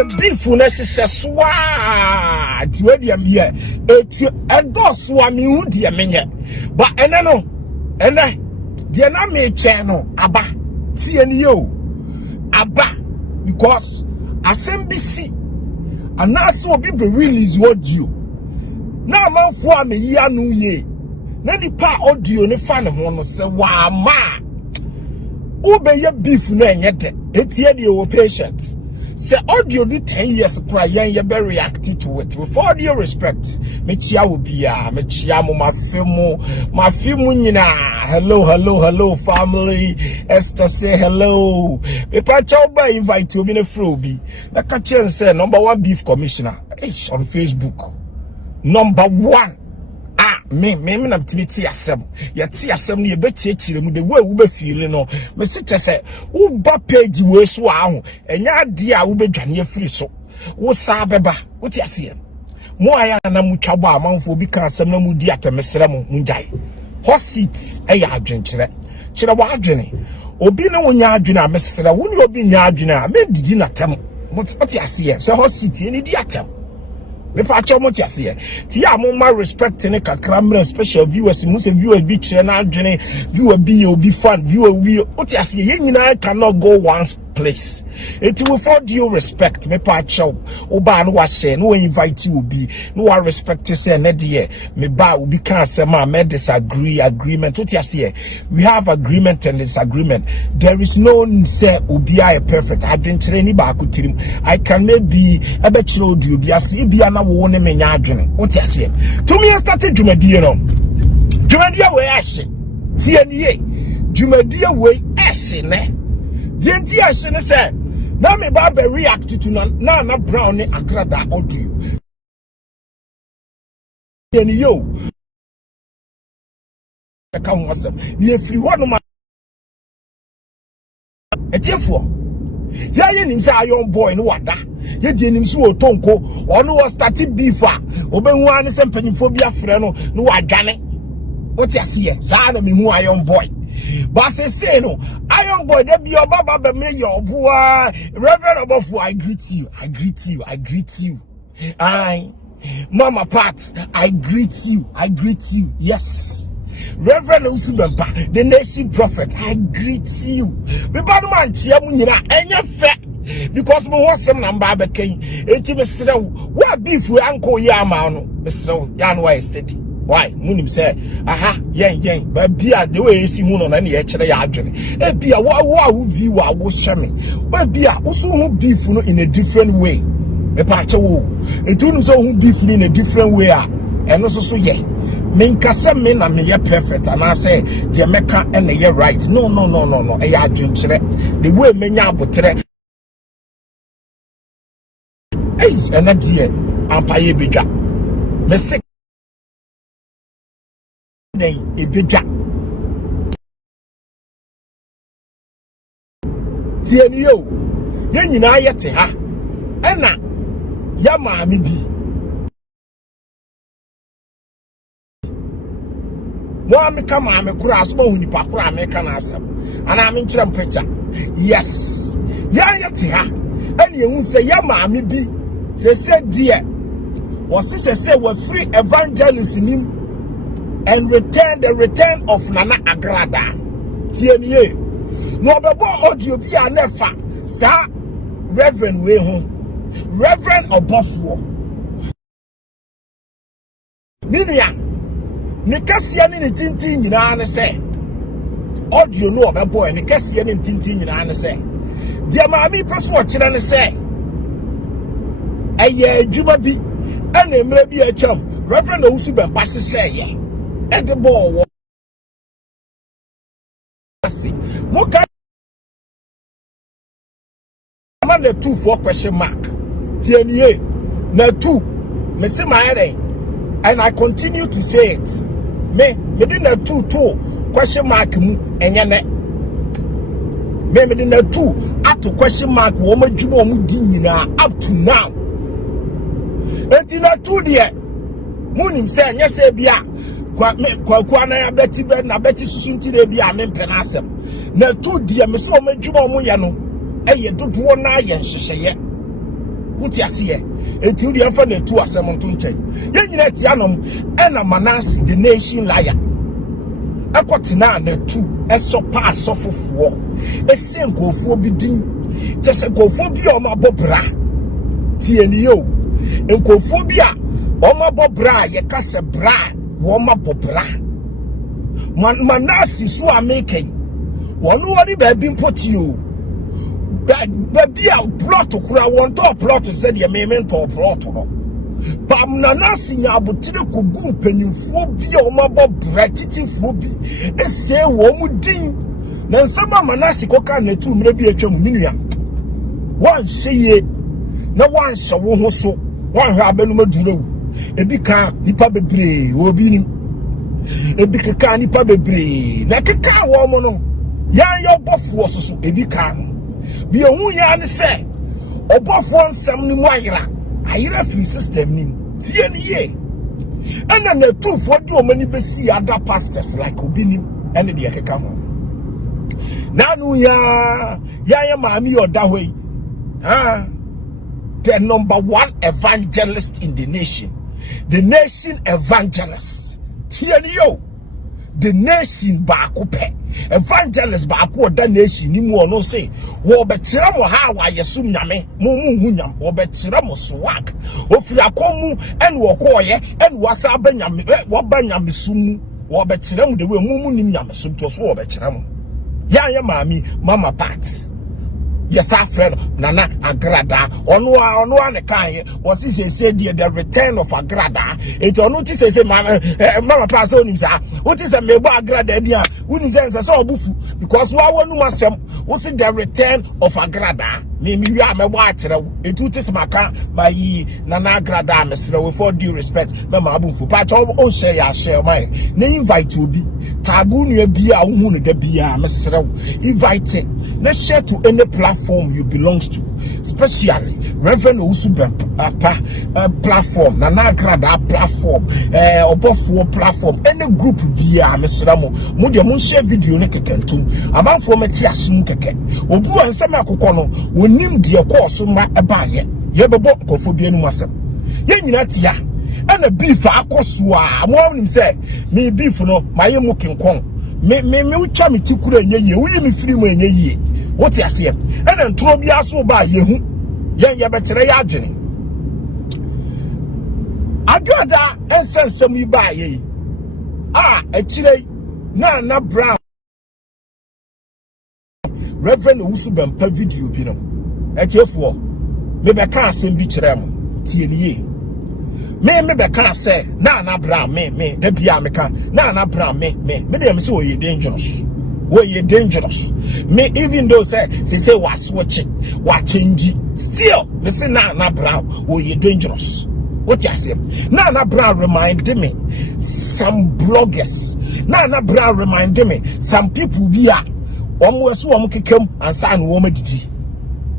a beef na swa diwediam ye etu edoso ami hu de menye but ene no ene de na me twen no aba tie ni yo aba because asembisi anaso obi be release audio na amanfo a me yi anu ye na nipa audio ne fa ne ho no se wa ma ubeye beef na enye de etie de o patient say audio di 10 years cry yen be react to it with all due respect me chia wo bia me chia mo mafimu nyina hello family Esther say hello people choba invite you me free obi na ka chen say #1 beef commissioner on Facebook #1 me na mtibiti asem ya ti asem ne be chiechire mu de wo be feel no me se say wo ba page we so aho enya ade a wo be dwane afiri so wo sa beba wo ti asem mo aya na mu twabo amanfo bi kan asem na mu di atemesere mu njai H0t eya adwenkire kire wa adwene obi na wo nya adwene amesere wo ni obi nya adwene a me didi na tem mo ti asem se H0t ni di atem me pa chomo ti ase ti ya mo ma respect ne kakra mre special viewers mu se viewers bi kire na adwene viewer bi obi fan viewer wi o ti ase ye nyina cannot go one place it will for due respect me pa chow o ba no wa share no invite you obi no wa respect say na de me ba obi kan asema me disagree agreement o ti ase we have agreement and disagreement there is no say obi are perfect adwenture ni ba akotirim I can maybe ebe kire odi obi ase bia na wo ne menya adwene o ti ase to me started dwumadie no dwumadie we ahye tie nie dwumadie we ahye ne Yenti ashene say na me ba be react to na brown ne agrada audio yeni yo ka wonsem ye free one ma etiefo ya ye nim say ayon boy no wada ye die nim so otonko ono was started beef a obenhu an se mpanifo bi afre no no wadwane o ti ase sa na me hu ayon boy but say no iron boy they be your baba be me your boy Reverend Obofu I greet you I Mama Pat I greet you yes Reverend Owusu Bempa the nation prophet I greet you be bad man tia mu nyina enye fe because me want some number be kan enti me sere wo beef we anko yi ama no me sere ya no why steady why munim say aha yen but bia the way esi hu no na ne ye kire ya adwene e bia wo view wo shame but bia usu hu beef no in a different way e pa che wo etunim so hu beef no in a different way a eno so ye me nkasa me na me ye perfect and I say the meka and ye right no e ya adwene kire the way menya abotre is energy ampaye bedwa me sick ebeja tieni yo ye nyina yete ha ena ya maami bi mo ameka maami kura asoma hunipa kura ameka na asem ana ame nkyere mpekya yes ya yete ha eni ehun se ya maami bi se die wo se we free evangelist nim and the return of Nana Agrada. TNA. No bebo audio bi anefa sa Reverend we ho. Reverend Obofu. Minia. Ne kasia ne tintin nyina ne se. Audio no bebo ne kasia ne tintin nyina ne se. Dia maami peso o kire ne se. Eye adwuma bi ena emre bi atwam. Reverend Owusu Bempa se ye. At the ball, Moka man the 2 for question mark. TNA na 2 me say my head and I continue to say it. Me did na 2 question mark mu enye ne. Me did na 2 at question mark wo ma dwuma mu di nyina up to now. Enti na 2 there. Munim say enye say bia kwa na ya beti be na beti susunti de bia me mpena asem na 2 die me so madwuma mu ye no eye dodo na ye nhyehyeye What you see here? Until the enfant the two are seven to change. Yen yanum and a manasi the nation liar. A cotina the two a so pass off of war. A same go for be din. Just a go for be on my bobra. TNO. And go for be on my bobra, ye cassa bra, woma bobra. Manasi so are making. One worry baby put you. Baby a plot to kura want to plot to say the amendment or plot no. Bam nanasi nya abotire kogu mpanyimfo bi a omabo bratiti fo bi ese wo mu din na nsama manasi koka na tu mre bi atwa mu minua wan hye na wan hye wo ho so wan hwa abenu maduro ebi ka nipa bebre obi nim ebi ka nipa bebre na keka wo mo no yan yo bofo so ebi ka bi ohun ya ne se obofo nsam ni mu ayira ayira free system ni tie ni ye ana na two for di o mani besi other pastors like obinim ene de keka ho nanu ya maami oda hoi the number one evangelist in the nation evangelist tie ni yo the nation baakope evangelist baako oda nation ni mu ono say wo betira mo ha wa yesum nyame mo hunyam wo betira mo swag ofiri akomu en wo koye en wasa banyame wo banyame sum wo betira mo de we mu nim nyame sum to so wo betira mo ya mami mama pat yes friend nana agrada ono ne kan was say the return of agrada it ono ti say mama pass onim sa what is a mebo agrada dia unim say obufu because wa wonu masem what is the return of agrada me wi amebo a kire etu tis maka my nana agrada mesre with all due respect mama abufu pa cha on share my na invite obi tagu nu bia wo hu ne da bia mesre invite na share to any platform you belongs to, especially Reverend Owusu Bempa platform, Nana Grada platform, Obofuo platform, any group bia mesramo. Mudia mun share video ne kekentum. Aman for meti asum keke. Obu ansema akokono, wonim de course ma eba ye. Ye bebo nkofo bia nu masem. Ye nyina tia. Ana beef akosua. Mo nim say me beef no maye mu kinkon. Me ucha mi tikura enye ye. Uyi mi firi mu enye ye. What you see? And then Trobia so by you, ya better ya journey. I got that and send some you buy ye. A chile, na brown. Reverend Owusu Bempa video, you know. At your four, maybe I can't send beach ram, TNE. Maybe I can't say, na brown, me, the Biamica, na brown, me, maybe I'm so dangerous. Where you dangerous. Me even though say was watching still me say na brown where you dangerous. What you say? Na brown reminded me some bloggers. Na brown reminded me some people be almost kikem and sign woman didi.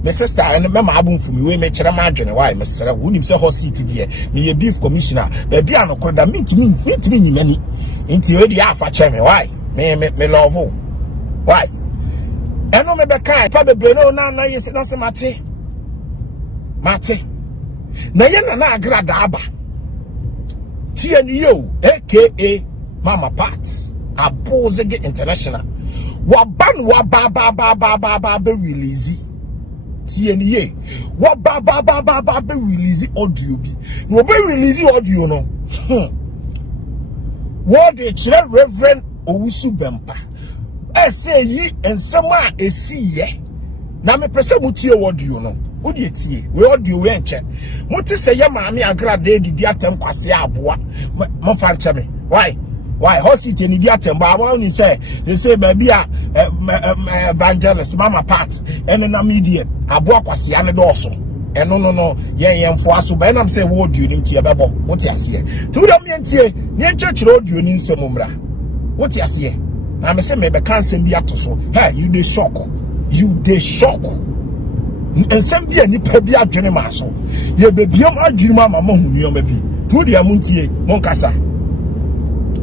My sister and mama abun for me we me chere ma adwene why me sere wo nim say H0t die me ye beef commissioner be bia no koda meet me nyimani nti we dia afa che me why me love. Why? I know me be kai pa bebre no na yes no se mate. Na ye na agrada aba. TNO aka Mama Pat Abozege International. Waban ba be release. TNA. Waba be release audio bi. No be release audio no. What the Reverend Owusu Bempa. Say ye and someone a see ye. Na me pese mutie audio no. Wo de tie. We audio we enche. Muti say ya maami agrade di atem kwase aboa. Mo fa nche me. Why? H0t ni di atem ba wa ni say they say baby evangelist Mama Pat and na media aboa kwase ane do so. No. Ye mfo aso ba na me say wo audio ni tie bebo. Muti ase. Tu do me ntie. Ni enche audio ni nsem mra. Muti ase. I say maybe can't send me to so. Hey, you dey shock. And send me any baby at Jenny Maso. You be beyond my dream, Mamma Moon, maybe. To the Amuntie, Moncasa.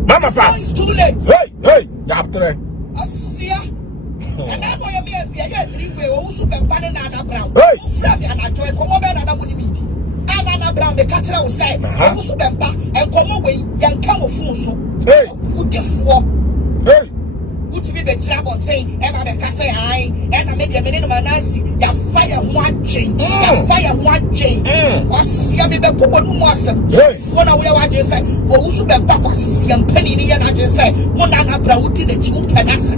Mama Pass. Too late. Hey, after And I know your means the other 3 way Owusu Bempa Nana Brown. Hey! Frame and joy come over and another meeting. Nana Brown, the catcher will say, Owusu Bempa, and come away, young come of Funsu. Hey! Who the hey! Would be the trouble saying, Emma Becassa, and I made a minute of Nancy, ya fire watching, ya fire watching. Was Yami Beppo, one was some. One away, I just said, Owusu Bempa was young penny, and I just said, one Nana Brown did the two canas.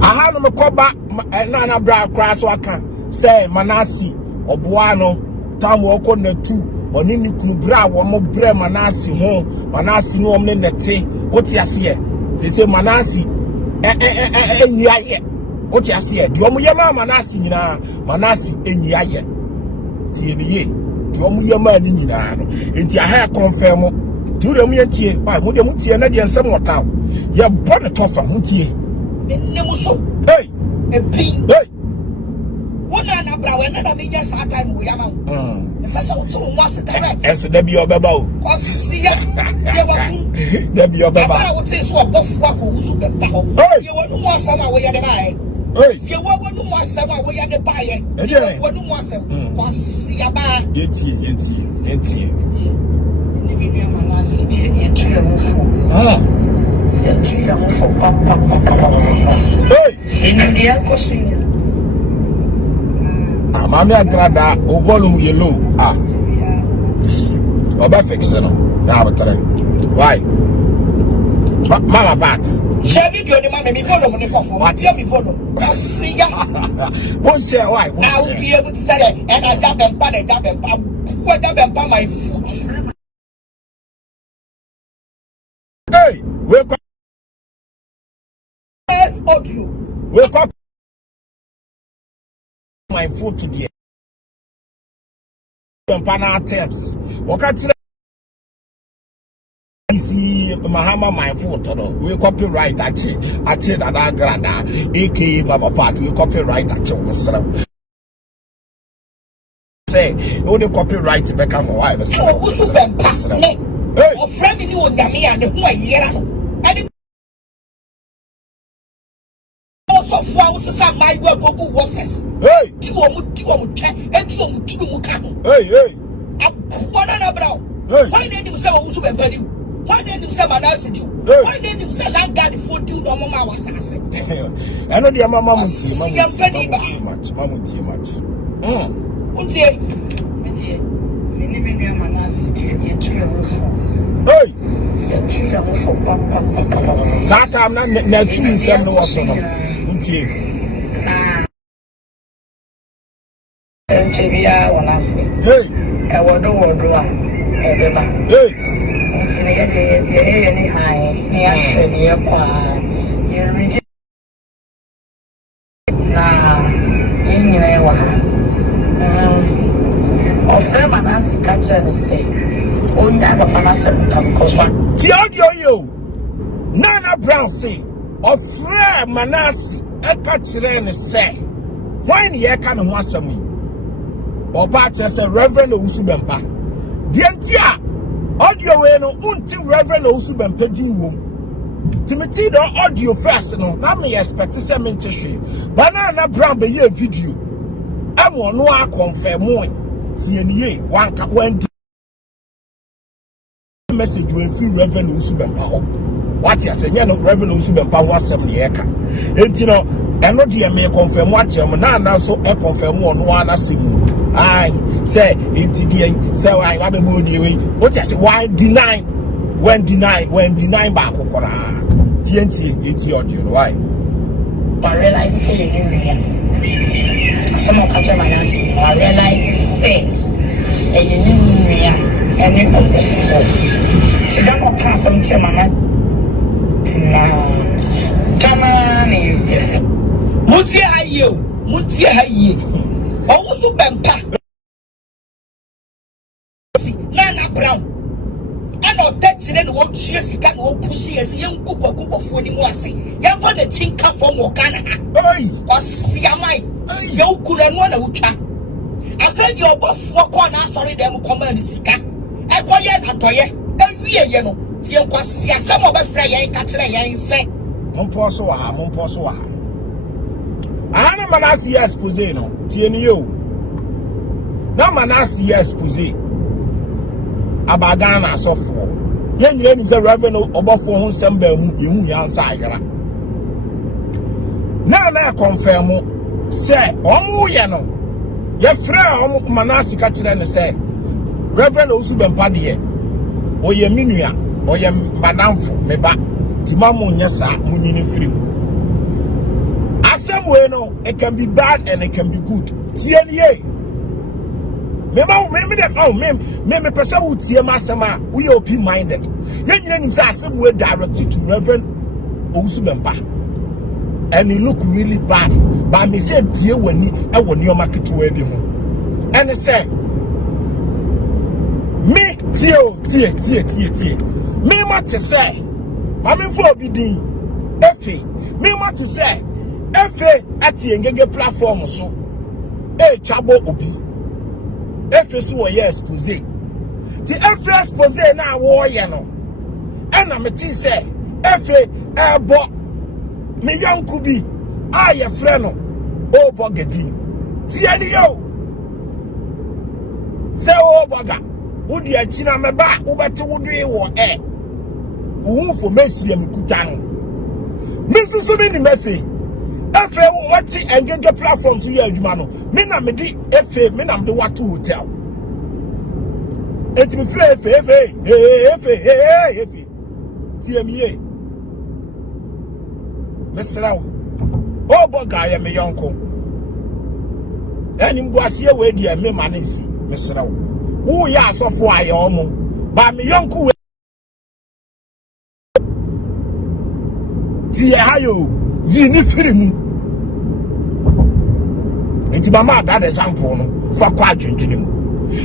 I had him a call back, and Nana Brown cross waka, say, Manasi, or Buano, Tom walk on the 2, or Nini Kubra, one more bread, Manasi, home, Manasi, no men that say, what you see? They say, Manasi. What you see? Do you yama Manasi na Manasi enyaye? Tiye, do you yama ni na no? Enti aha confirm. Do you me tie? Why mo de mo tie na de nsem wota? Ye bon tofa mo tie. Nemuso. Hey, e pin. Hey. Wona na bra we na me yes time wo yama. Masa wo to mo asitare. Eso da bi obeba o. Osia. Ye wafu. Da bi obeba. Aba wo te so obofu akọ Owusu Bempa ho. Ye wonu mo asama wo ye de bae. Ye wonu mo asama wo ye de bae. Ye wonu mo asam. Osia ba. Yenti. Ni mi ni amana si ye tu ye mo fu. Ye tu ye mo fu papa. Hey. Eni dia ko sunya. Mami agrada o volume yellow. Oba fix no. Na abatre. Why? Mama bat. Share video ni mama me volume ni kofo. What me volume? Osia. Won't say why? I will be able to say that and I jab and pan what jab and pan my foot. Hey, wake up. Yes, audio. Wake up. My foot today. Pana attempts. Wakati see Mahama my foot. We copyright actually that grada. AKA Baba Part. We copyright actually. Say, all the copyright become a wife. So Owusu Bempa. Hey, or friend you on Yami and who are here. So far, some my work go office. Hey, do you check and you hey, I'm Banana Brown. Why didn't you say Owusu Bempa? Why didn't you say Manasi? Why didn't you say that guy for you? No, Mama was saying. I know the Mama too much. Hey, Satam na two sem no was no. Chebia wala fe. Hey. E wodo a ebeba. Hey. Ntine ye ni hai. Ni ahwe de kwa. Ye ridi. Na nyina ye wa ha. Ofre Manasi kacha ni say. Onya papa na say because one. Ti audio yo. Nana Brown say ofre Manasi e ka kire ni say. Why ni ye ka no ho asam yi? Oba say Reverend Owusu Bempa. Dientia audio we no unti Reverend Owusu Bempa din wom. Timothy do audio first no na me expect say me ntehwe. Banana Brown be ye video. Amo no a confirm mo. Ti eniye one message we free Reverend Owusu Bempa ho. What you say no Reverend Owusu Bempa ho asem ne yeka. Enti no eno de me confirm what you na so e confirm no na asem. I say enti say why be body we. What you say why deny when deny back okora. TNT eti audio why? I realize say some of catch Manasi. I realize say any opposite. She don't know class some chemana. Now, Mutia haye. Owusu Bempa. Nana Brown. And or touching and what she is, you can all push as a young Q-Kwaku for the Mossy. Young for the chinka from Wakana. Oi, or see a mine. You could have won a ucha. I said your boss walk on. Sorry, them command Sika. I call you a toy. You know, you was some of us fry and catch a young say. Momposo. manasi expose no tie ni yo na manasi expose abaga na asofo ye nyire ni say reverend obofo ho nsem ba mu yehu ya nsa ayara na confirm say omu ye no ye frɛ omu manasi ka kire ne say reverend Owusu Bempa de oye minua oye madamfo meba timamu nyesa munyini free. Same way, no, it can be bad and it can be good. TNA. Me person who TMA we open minded. You same way directed to Reverend Owusu Bempa. And he look really bad. But me say be when I want your market to where be home. And he said me tie. Me what to say. Mami for be doing. Efe. Me what to say. Efe ati engege platform so chabo obi efe so wo ye expose ti efe expose na wo ye no ena me ti say efe ebo me yanku bi a ye frɛ no o bogadi ti ani yo se o boga wodi akina me ba wo beti wodi wo wo fo mesi am kuta no me susu bi ni mefe efe wati engage platforms here adwuma no me na me di efe me na me watu hotel eti me frɛ efe tie me ye mesra o boga ya me yonko eni mbuasie we dia me manisi mesra wo ya asofo aye omo ba me yonko tie hayo yi ni firimu enti mama that example no fa kwa dwendwene mu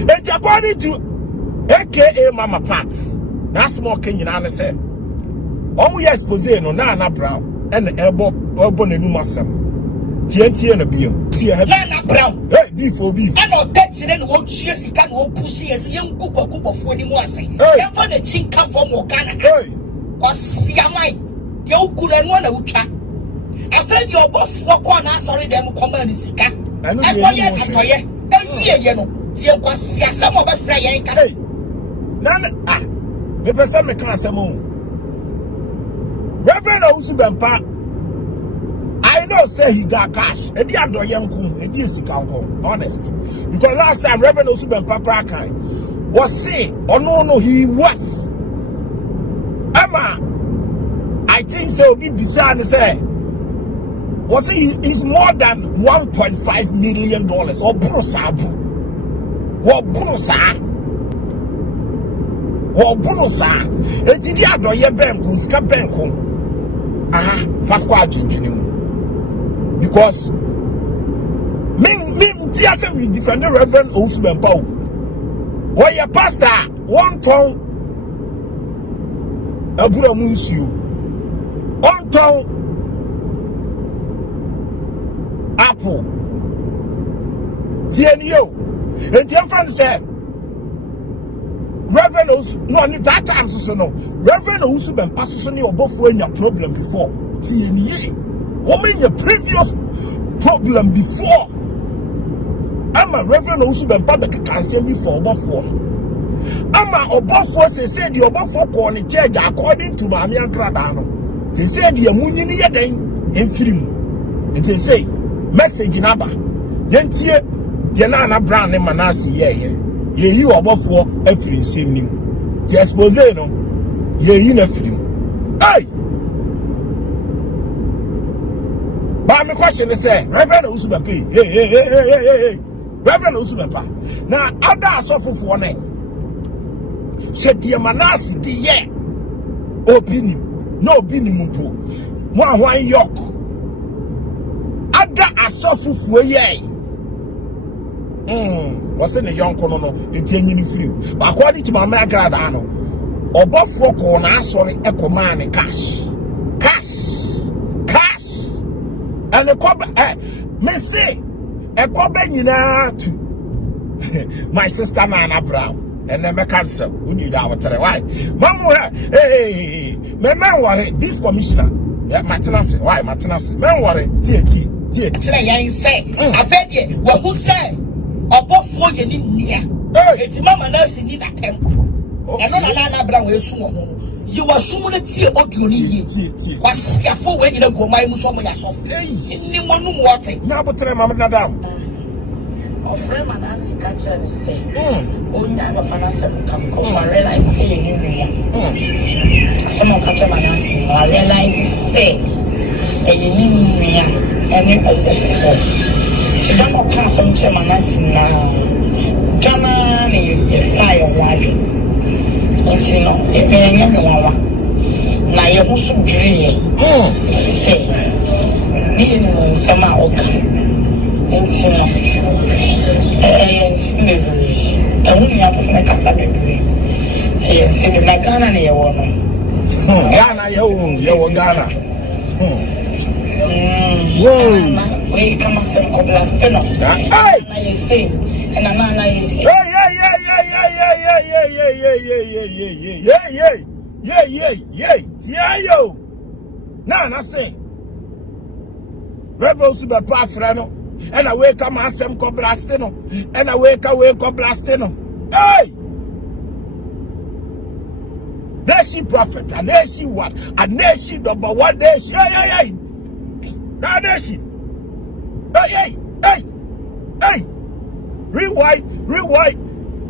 enti according to AKA Mama Pat that's more kenyina ne say omu ye expose no na brown and elbow nanum asem tie na bio tie ha na brown hey beef and no tetire no ochie sika no pushi yes yen Q-Kwaku bofo ni mu ase yen fa na chinka from Ghana hey osiamai ye ukura no na utwa afa di obofo kwa na sorry dem command sika ekoye atoye ewie no tie kwasi asem obefra yen ka nana me person me class am Reverend Owusu Bempa I know say he got cash edi adoye nkum edi sika nkum honest because last time Reverend Owusu Bempa prakai was say no he worth Emma I think so be bizarre say was he's more than $1.5 million or brusabu brusa eti di adoye benku ska benku fakwa adwendwene because me tia say we defend the Reverend Owusu Bempa o your pastor one ton abura munsiu one ton apple tienio enti friend say Reverend Owusu no ni that time so no Reverend Owusu Bempa so ni obofo anya problem before tienio o me your previous problem before I'm a Reverend Owusu Bempa be cancel before obofo I'm a obofo say the obofo ko ni church according to Mami Ankrada no they say the munyi ni yeden emfirim it say message naba yentie de na brand ne manasi ye yi obofo afiri nsem nim ti expose no ye yi na firim hey ba me question say Reverend Owusu Bempa hey Reverend Owusu Bempa na ada asofofo ne se die manasi di ye obinim no obinim mpo mo ahwan yok ada asofofo ye what's in the young corner? It's any free. But according to my Ankrada, obofo ko na sorry e command cash. And the cob me say e cob nyina to my sister Nana Brown and then me cancel. We need our tell why. Mamu hey me worry beef commissioner. Yeah, maintenance. Why maintenance? Me worry. Tie. Tira yan say. Afedie wa hu say. Obofo ye ni nia. Eti mama na si ni natem. Eno na bra we su wo. You were someone tea audio ni was ya for when you go my muso ya so. Ni monum water. Na botre mama nadam. Ofre manasi catcher say. Onya papa na say come cause I realize say you know. Some catcher manasi I realize say you know me any obofo. Chidamo kan some che manasi na. Jana ni you fire wadi. Ntino ebenye nwawa na ye husu gire se ni no sama oka ntino sinebere ehun ya pese na kasa bebere sinebere na Ghana na ye wono Ghana ye wo Ghana we kama sem ko blasteno na ye say na ye say yeah, yo. Na say. Red Rose be Pafrano, and I wake up my sem coblastino, and I wake up blastino. Hey! There she prophet, and there she what? And there she number one, there she, hey. Now there she. Hey. Rewind.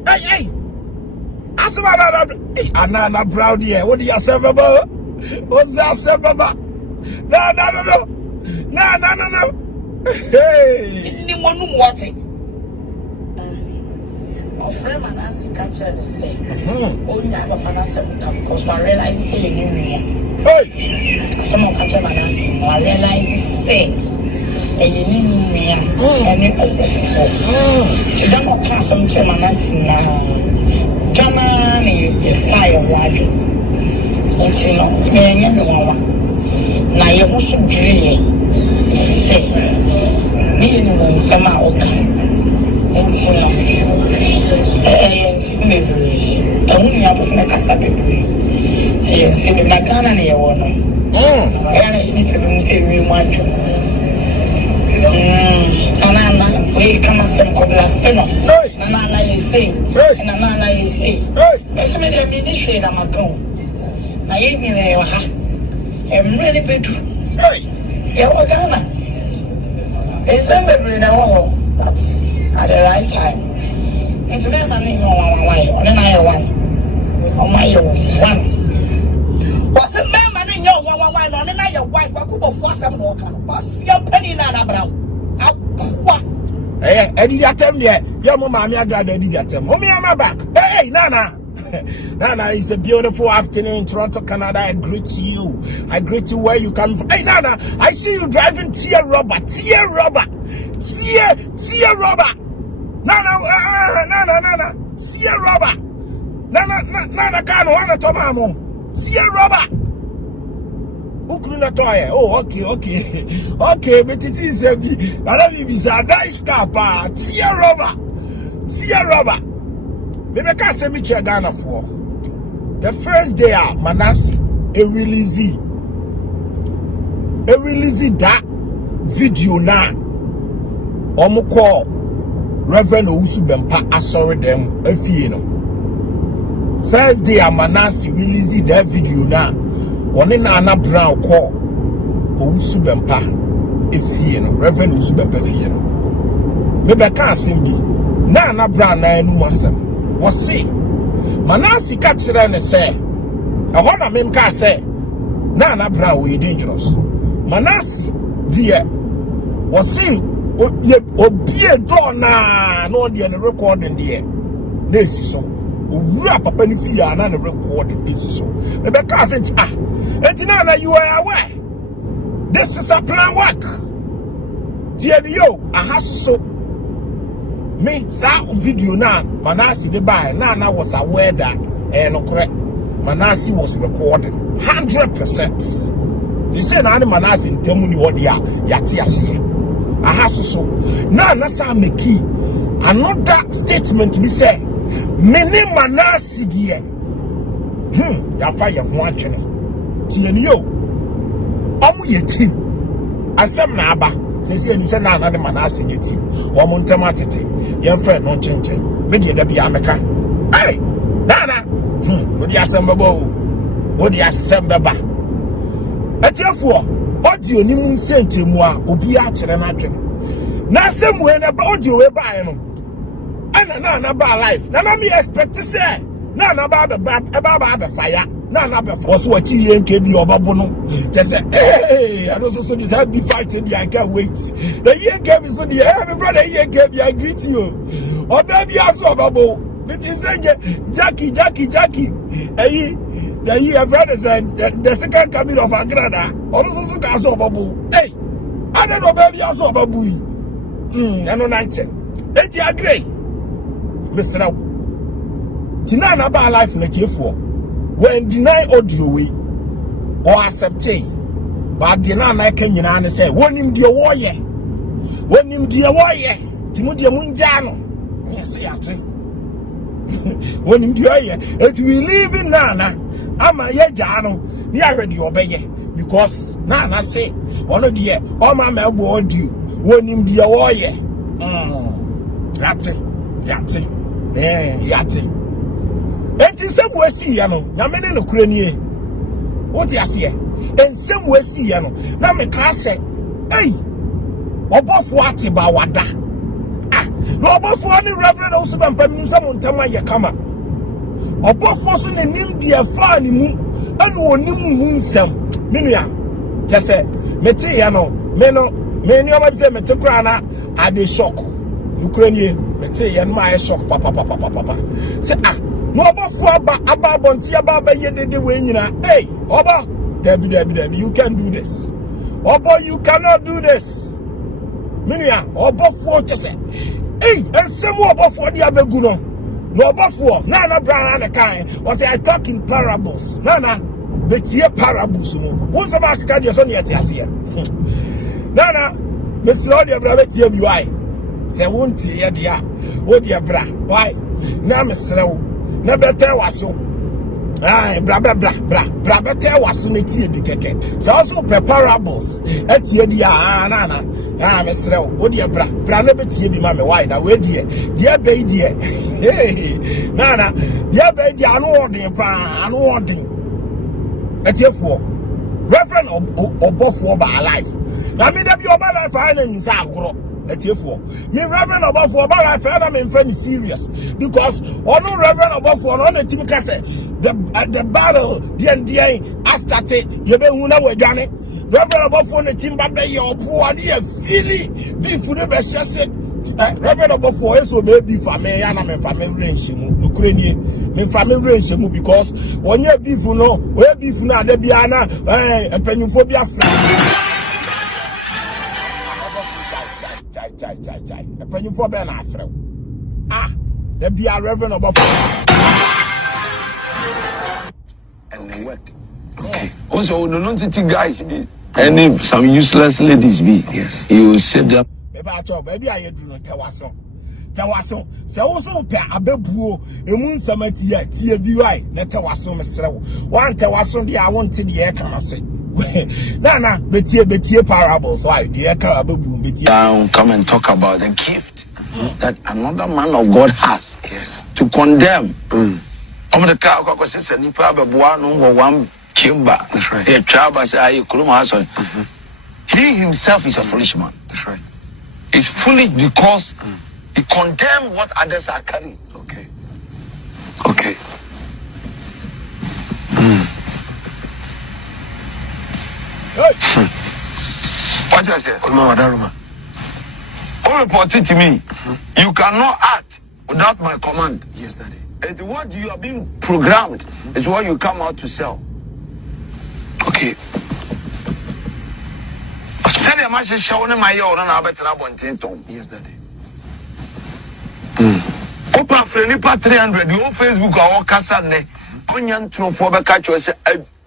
Hey. Asaba Anana Brown here. What do you say, Baba? What's that, say, Baba? No. Hey. Ni monum water. Ofre manasi catcher say. Onya papa na say come cause I realize say you know me. Hey. Some catcher manasi I realize say you know me. Any obofo. Chidamo kan some che manasi na. Jana ni ye fire wadi. Ntino menye nwawa. Na ye husu gire se. Ni no sama oka. Ntino sinebere. Ehun ya pese na kasa bebere. Sinebere na Ghana ni ye wono. Ghana ni pebe se wi mwanjo. Nana we kama sem ko blasteno. Nana ye say. Nana ye say. Ese me de ministry na makon. Na ye mi le wa ha. Emre ni bedu. Ye wa Ghana. Ese me bring na wo. That's at the right time. Ese me ma ni no wa. One na ye one. O ma ye one. Was it me ma ni no wa. No na ye one. Kwaku bo fo asem no ka no. Pass ya penny na brown. Hey, Eddie Atem there. Your mama, me agrada Eddie Atem. Oh, me, I'm back. Hey, Nana. Nana, it's a beautiful afternoon in Toronto, Canada. I greet you. I greet you where you come from. Hey, Nana, I see you driving tear rubber. Nana. Tear rubber. Nana, can't want to talk about tear rubber. Oh, okay, but it is a nice car, tear rubber. Maybe can't say me Ghana for the first day Manasi a release that video now. Call Reverend Owusu Bempa asori them no. First day Manasi release that video now. One na brown call Owusu Bempa efie no Reverend Owusu Bempa efie no me be ka asem bi na brown na enu masem wo se Manasi ka kire ne se ehọ na mem ka se na brown we dangerous Manasi die wo se obie do na no de ne recording die na esi so owura papa ni fi ya na ne recording esi so me be ka se Etinana, you are aware. This is a plan work. Yo, I have so me sa video now. Manasi the buy. Nana was aware that no correct. Manasi was recording 100%. They say Nana Manasi in Temuni Wadia Yatiasi. I have so Nana sa me key. Another statement me say. Many Manasi dear. Yafa ya watching. Yo, omu ye team. Asem na aba. Says you say na the man as you team. Or Montamatity, your friend no change. Media the Biameka. Hey, Nana, what the assemble? What the assemble? At your four, what do you need sent to moi, Obia Chenamakin? Now, somewhere about you, a buy him. And about life. None me expect to say. None about the fire. None of was what he and KB or Babono. Just say, hey, I also deserve to be fighting. I can't wait. The year gave me so the every brother year gave me. I greet you. Or baby, I saw Babo. It is Jackie. Hey, the year brother said the second coming of Agrada. Also, I saw Babu. Hey, I don't know, baby, I saw Babu. I know 19. Let you agree. Mr. Tina about life in a tier 4. When deny audio we or accepting, but deny can you say, when him dear warrior, when him dear warrior, Timothy Munjano. Yes, I think. When him dear warrior, it we live in Nana, I'm a yajano, near ready obey because Nana say, one of dear, all my man would you, when him dear warrior. That's it. Yati. Enti semwe si ya no, na me ne no kura nie. What you say? En semwe si ya no, na me ka se, hey, obofo ate ba wada. Ah, no obofo ni Reverend Owusu Bempa nim sam ntama ye kama. Obofo so ne nim dia fa ni mu, anu onim hu nsem. Menua, just me te ya no, me ni o ma bi se me te kura na ade shock. Ukraine, me te ya no ma shock papa. Say ah, no obofo aba bonti aba ye de we nyina. Hey, oba, debi, you can do this. Oba, you cannot do this. Menua, obofo just say, hey, and some obofo di abegu no. No obofo, na bra na kan. Was I talk in parables? Na betie parables no. Won't about ka de so ne yete ase ya. Na me sro de bra betie bi why. Say won't ye dia. Wo de bra. Why? Na me sro. Na better waso. Ai bra better waso ne tie bi keke. So also parables. Etie dia na. Ah me sro. Wo de bra na betie bi ma me why na we die. Dia be die. Hey. Na. Dia be dia anu odin pa, anu odin. Etiefo Reverend Obofo ba life. Na me da bi oba life I na nsa agoro. Etiefo me Reverend Obofo ba life I na me mfa serious because ono Reverend Obofo no na timi ka say the battle the started ye be hu na wadwane. Reverend Obofo na timba be ye opo ani e fili beef no be shese. Reverend Obofo eso be beef ame ya na me family nshemu Ukraine me family nshemu because onye beef no we beef no ade bia na empanyumfo bia fra chai empanyumfo be na afra ah the bia Reverend Obofo and they work okay also no guys be any some useless ladies be yes you save them. Baby, I do not tawaso. Se also pe abebuo emu nsamati ya tie bi wai na tawaso mesrewo. Wan tawaso dia wonte de AYÄKA say. Na betie parables why the AYÄKA abebu betie. Come and talk about the gift that another man of God has. Yes. To condemn. The car ko se nipa abeboa no wo one chamber. That's right. The tribe say ayi kuluma so. He himself is a foolish man. That's right. It's foolish because he condemns what others are carrying. Okay. What I say? All report it to me. You cannot act without my command. Yes, Daddy. And what you are being programmed is what you come out to sell. Okay. Send a match show in my own and I better not want to. Yes, Daddy. Open for any 300, you on Facebook or Cassane, Punyan Trophoba catch us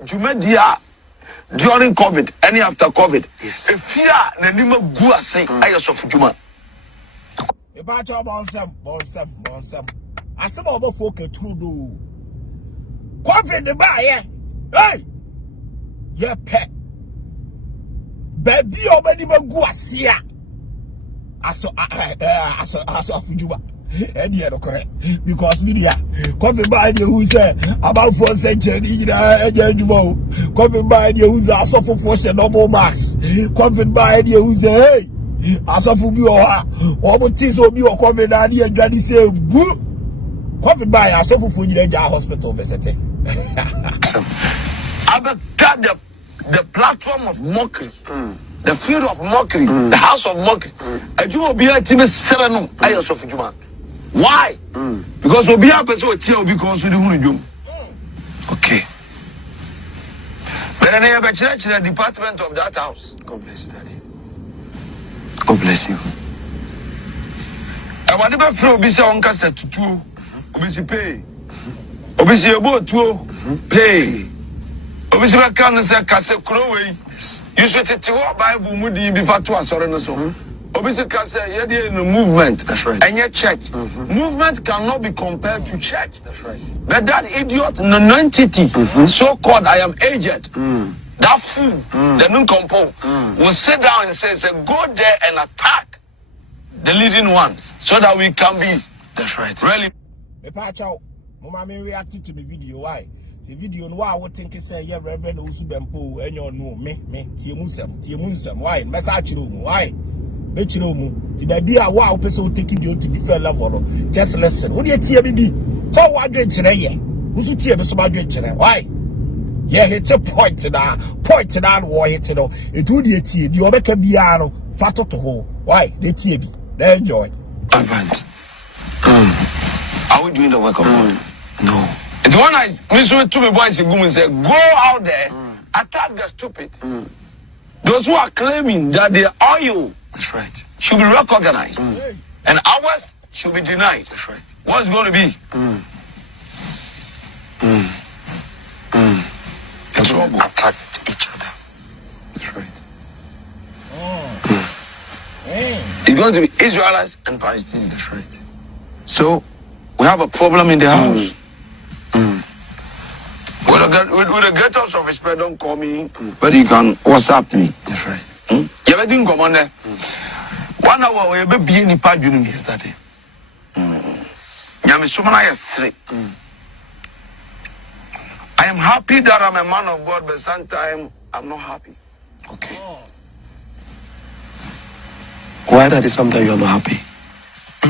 Jumedia during COVID, any after COVID. Yes. If fear the name of Gua say, I also for Juma. About your bonsam. I said about folk to do. COVID the buyer. Hey, yeah, pet. baby obedi be gu asia aso afujuba e no correct because media coffee buy the who say about 4 century ejubo coffee buy the who say asofo for say double max coffee buy the who say hey asofo bi o ha obo tis obi o coffee na dey adwade say bu coffee buy asofo for nyira hospital visit the platform of mockery, the field of mockery, the house of mockery. Why? Because Obia person will because we do. Okay. But then I have a church in the department of that house. God bless you, Daddy. God bless you. I want to be free. Obisi on cassette to two. Obisi pay. Obisi about two pay. Obisi can say cassette croway. Yes. You should take your Bible mudi before two as or so. Obisi can say you're in a movement. That's right. And your church. Movement cannot be compared to church. That's right. But that idiot non-entity, so-called I am aged, that fool, the non-compo, will sit down and say, go there and attack the leading ones so that we can be. That's right. Really. Mama reacted to the video. Why? The video no I would think say yeah Reverend Owusu Bempa and you know me tiemusem why message room why bechiromu the baby a wow person take you to different level just listen who dey tie bibi so what dwen kire ye who tie be so ba dwen kire why yeah hit a point na wo hit no etu dey tie di obeka bia no fato to ho why dey tie bi dey enjoy Evang. Are we doing the work of God? No. The one I listen to me boys and say, go out there, attack the stupid. Those who are claiming that the oil That's right. should be recognized and ours should be denied. That's right. What's going to be? They're Trouble. going to attack each other. That's right. It's going to be Israelites and Palestinians. That's right. So we have a problem in the house. With the greatest of respect, don't call me, but you can WhatsApp me. That's right. You ever didn't come on there? 1 hour we ever be in the pad during Yes, Daddy. I am happy that I'm a man of God, but sometimes I'm not happy. Okay. Why, Daddy, sometimes you are not happy?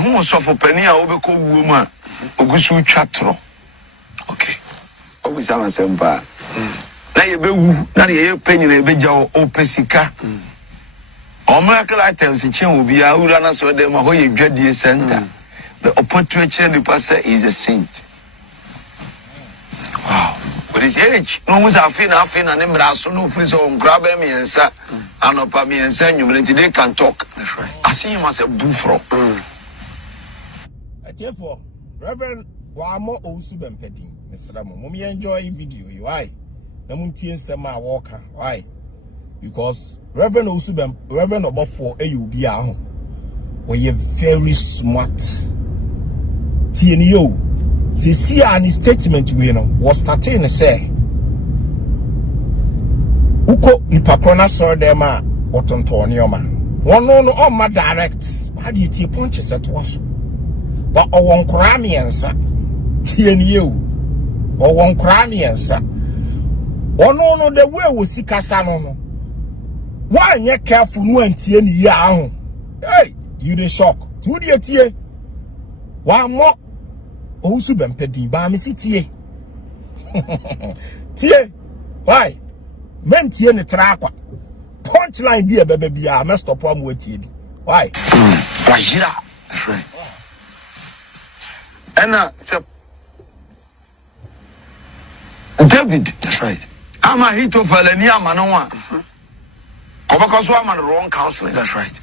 Who was for penny? I will be woman. Owusu chatro. Okay. Owusu amasempa. Na ye be wu, na ye penny na be jaw opesika. Miracle items in chen will be a urana so them a hoye dwadie center. The opportunity the pastor is a saint. Wow. With his age, no was a fin and embrace no free so grab me and sa and up me and send you today can talk. That's right. I see him as a buffalo. Therefore, Reverend Wamo Owusu Bempa Mr. Mummy enjoy video. Why? Namunti Sema AYÄKA. Why? Because Reverend Owusu Bempa, Reverend Obafo AUBA, were very smart. TNO. The see any statement we know was starting to say. Uko nipakona saw them a otontonioma. One no on direct. How do you take punches at was? But I won't cry me answer. TNU. Or won't cry me answer. Oh no, the way we see Casano. Why you careful when TNU? Hey, you the shock. 2 the tea. One more. Owusu Bempa ba me si tie. Tie. Why? Men tie ne trakwa. Punchline bi e bebe bia me stop am wetie bi. Why? Rajira. That's right. And David. That's right. I'm a hit of Valenia Manoa. Because I'm on the wrong counseling. That's right.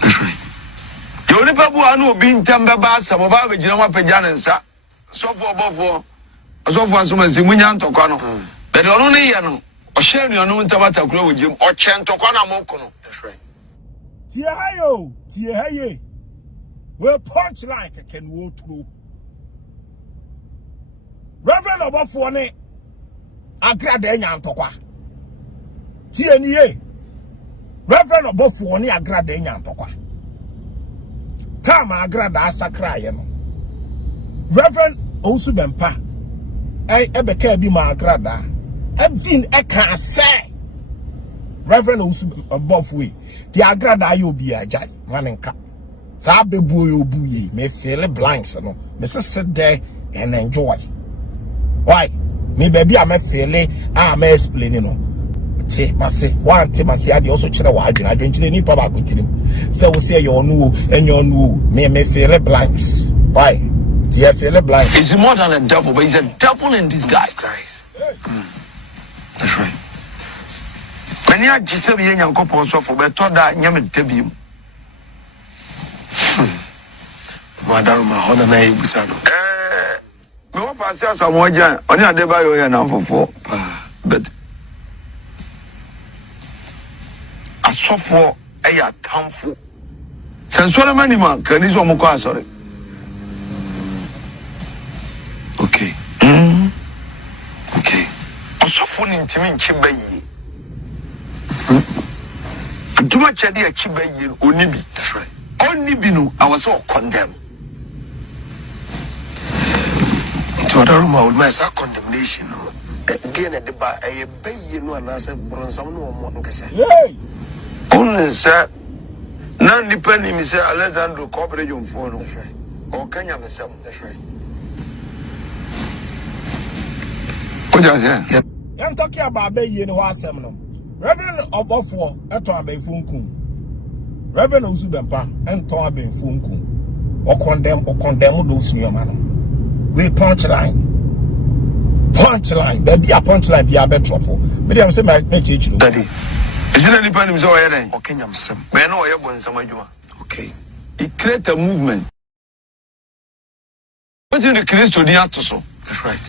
That's right. The only people who know being Tamba some of our General Pajanensa, so for Bofo, so for some Zimunian Tocano. But only Yano, or share your own Tabata grow with him, or Chan Tocana Mocono. That's right. Tiayo, Tiaye. Well, punch like I can walk through. Reverend Obafone, agrada enya ntokwa tie ni ye reverend obofo ni agrada enya ntokwa time agrada asakra ye no reverend Owusu Bempa ebeka bi ma agrada ebin eka say reverend Owusu obofo the agrada ayo bi ajai manenka sa bebu yo buye me feel blanks no me sit there and enjoy why me baby am feel am explain no ti mase one ti mase ade also kire wa adwene ni pa ba ko tirim say we say your no enyo no me feel blanks why do you feel blanks? He's more than a devil, but he's a devil in disguise. That's right. Many are just saying young couple so for better that nyame debut. Madam Mahona na ibusano. Me wa fa say asamoah jan oni adebayo here na fofo but asofo eya tamfo sensore mani man kani so mo kwa sorry. Okay. Okay. Asofo ni ntimi nchiba yi. Ntuma chade ya chiba yi onibi. That's right. Onibi no I was so condemned. To other room I would make a condemnation. Again at the bar, a bay no and answer Bronsam no more can say. Only sir none depending me say Alexander cooperate on phone. That's right. Or Kenya myself. That's right. What you say? Yeah. I'm talking about bay in the wasem no. Reverend Obofo eto abe funku. Reverend Owusu Bempa ento abe funku. Or condemn those new man. We punchline. Punchline. There be a punchline be a bed trouble. Maybe I'm saying my teacher. Daddy. Is it any pen so here? Okay, I'm some. Man, no, you're born some juma. Okay. It create a movement. What in the Christ to the so? That's right.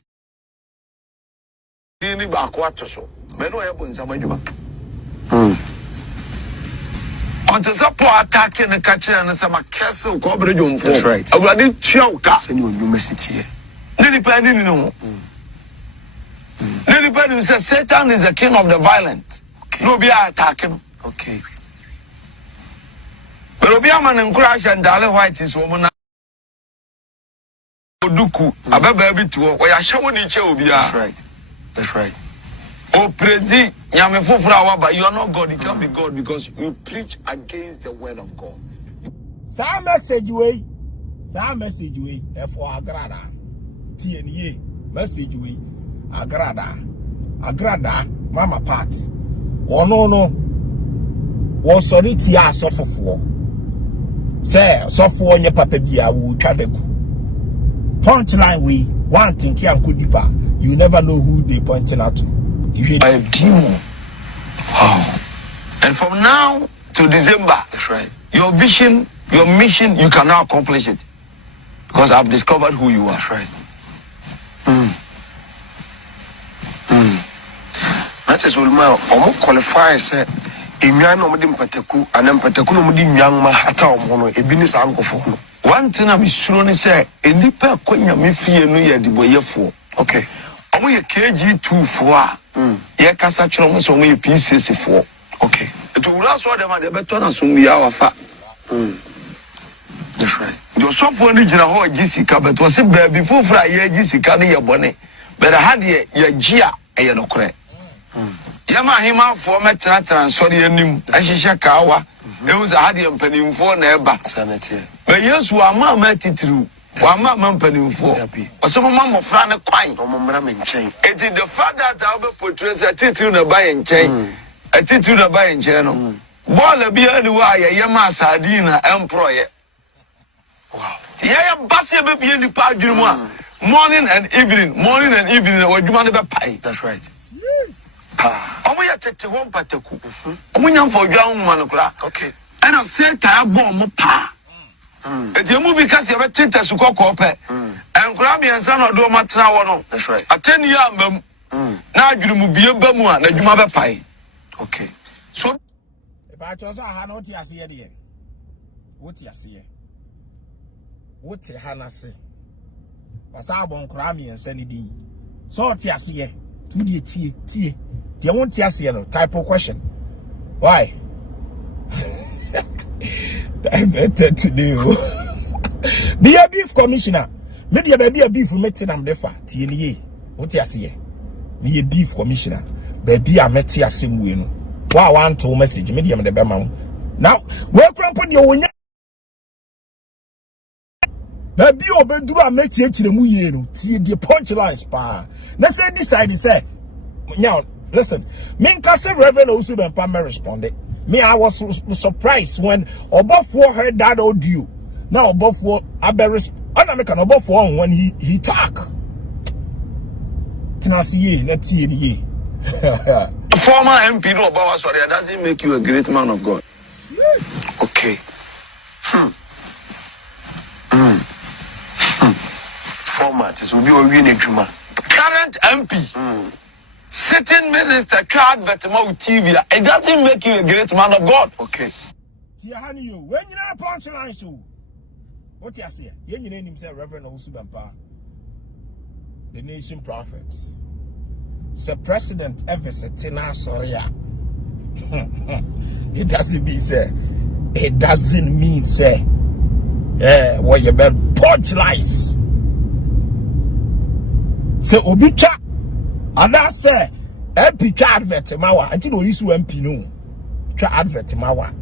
Dini ba kwa to so. Man, no, you're born some juma. On the support attacking the catcher and some castle coverage on. That's right. I will need choka. Send you a new message here. Lady Penny, no. Lady Penny says Satan is the king of the violent. Okay. No be attacking. Okay. But Obiaman and Crash and Dale White is woman. Duku, a baby to where I show each other. That's right. That's right. Oh, Prezi, Yamefufrawa, but you are not God. You can't be God because you preach against the word of God. Some message way. Therefore, agrada. TNA message way. Agrada. Mama part. Oh no. Was solid ya suffer for. Say, suffer on your papa bia will kadeku. Punchline we one thing can could be pa. You never know who they pointing out to. By a demon. Wow. And from now to December, That's right. your vision, your mission, you can now accomplish it. Because I've discovered who you are. That's right. That is all my almost qualify say in yan no mudi mpateku and mpateku no mudi nyangma hata omono ebini sa ankofo no. One thing I'm sure is say enipa konya me fie no ye diboyefo. Okay. Omo ye KG2 fo a. Ye kasa chiro mo so omo ye PCC fo. Okay. It will last what them dey beto na so mbiya wafa. That's right. The sofo ni gina ho gisika but was say baby fofra ye gisika ne ye bone. But I had ye gia e ye nokore. Yama hima for metra sorry anim ahihye kawa ehun sa hade mpanimfo na eba Sanity. but yesu ama matitru wa ma mpanimfo osemo mamofra ne kwan Omomra me nchen. it is the fact that I be portray say titru na ba ye nchen atitru na ba ye nchen no ball bia ni wa ye yama sadina employer. Wow. Yeah, basse be bia ni pa adwuru mu a morning and evening wadwuma ne be pai. That's right. Omo ya tete ho mpateku. Omo nyamfo odwa ho no kra. Okay. And I said I bomb mo pa. Et you move because you have tete su kokko pe. And kra me ansa no do matena wo no. That's right. Ateni ya mbam. Na adwuru mu bie ba mu a na dwuma be pai. Okay. So If I chose a no tia see there. What ya see? What Hana say? Wasabon Krami and Senny Dean. So tia see. tie. They won't ask you type of question. Why? Diverted today. Be a beef commissioner. Maybe a beef for meeting am defa. Tie what you say? Be a beef commissioner. Baby a meti a same way no. Wow, want to message medium the bema. Now, where put your winner? Baby obedu a meti a chile ye no. See the punchlines pa. Let's say decide say. Now listen, me say Reverend Owusu Bempa responded. Me, I was surprised when Obofo heard that audio. Now Obofo when he talk. Tinasiye, let's see ye. Former MP no Obawa sorry, that doesn't make you a great man of God. Yes. Okay. Format is will be a juma. Current MP. Sitting minister card Vetemau TV. It doesn't make you a great man of God. Okay. When you know punchline so. What you say? You name himself Reverend Owusu Bempa, the nation prophet. Sir President ever said sorry. It doesn't mean say. It doesn't mean say. What you better punchlines. So Obicha. And I say, MP try advert mawa. Until no issue MP no. Try advert mawa.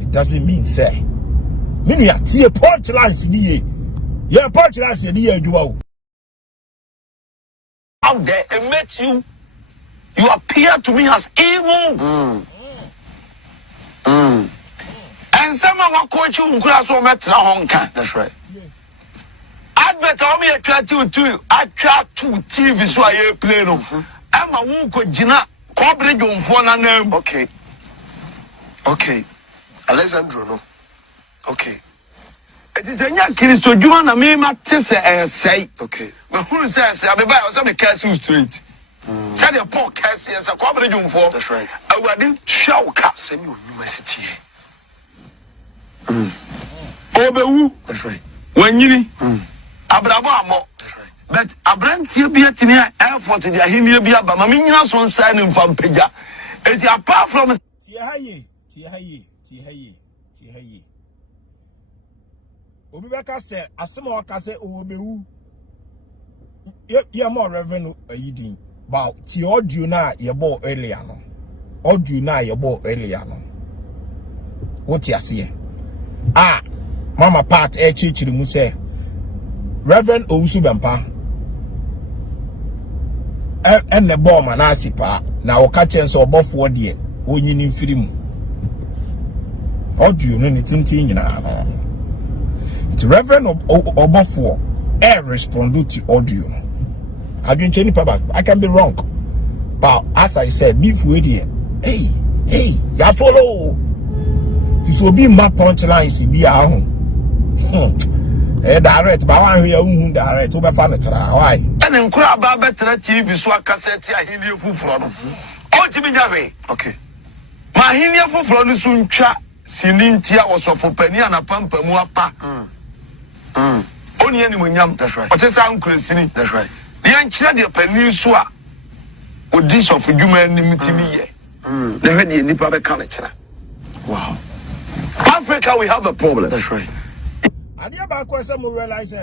It doesn't mean say. Mean ya see a punchlines in the year. Yeah, punchlines in the year you out there, it makes you appear to me as evil. And someone will coach you in class or met honka. That's right. Advert on me attractive to I try to TV so I play no. I'm a wonko jina coverage on phone and Okay. Okay. Alessandro no. Okay. it is a young kid so you want to me say. Okay. But who says I be by or some Castle Street? Said your poor Cassie as a coverage on phone. That's right. I wedding show cut. Send you university. Obewu. That's right. When you Abrabo. That's right. But Abrantia be at H0t the Ahinia be about Mamina son signing from Peja. It's apart from Tiahaye. Obibeka say asemo aka say obewu. Ye more revenue ayidin. But ti audio na ye bo earlier no. Audio na ye bo earlier no. What you say? Mama part H0t mu say Reverend Owusu Bempa and the bomb and asipa na o catch and so obofo de onyini mfiri mu audio no ni tintin nyina no the Reverend obofo respond to audio no adwenche ni papa I can be wrong but as I said beef we there hey ya follow this will be my punchlines be ahun direct but one here direct we fa netra why and nkura ba betra TV so cassette ahini fufuro no o timi nyawe Okay. ma ahini fufuro no so ntwa sinintia osofo pani ana pampa mu apa oni ani munyam That's right. o tesa nkurasini That's right. the enchira de pani so a odi sofo dwuma animtimi ye na hwe de nipa be ka nekira. Wow. Africa we have a problem. That's right. Adia ba ko say mo realize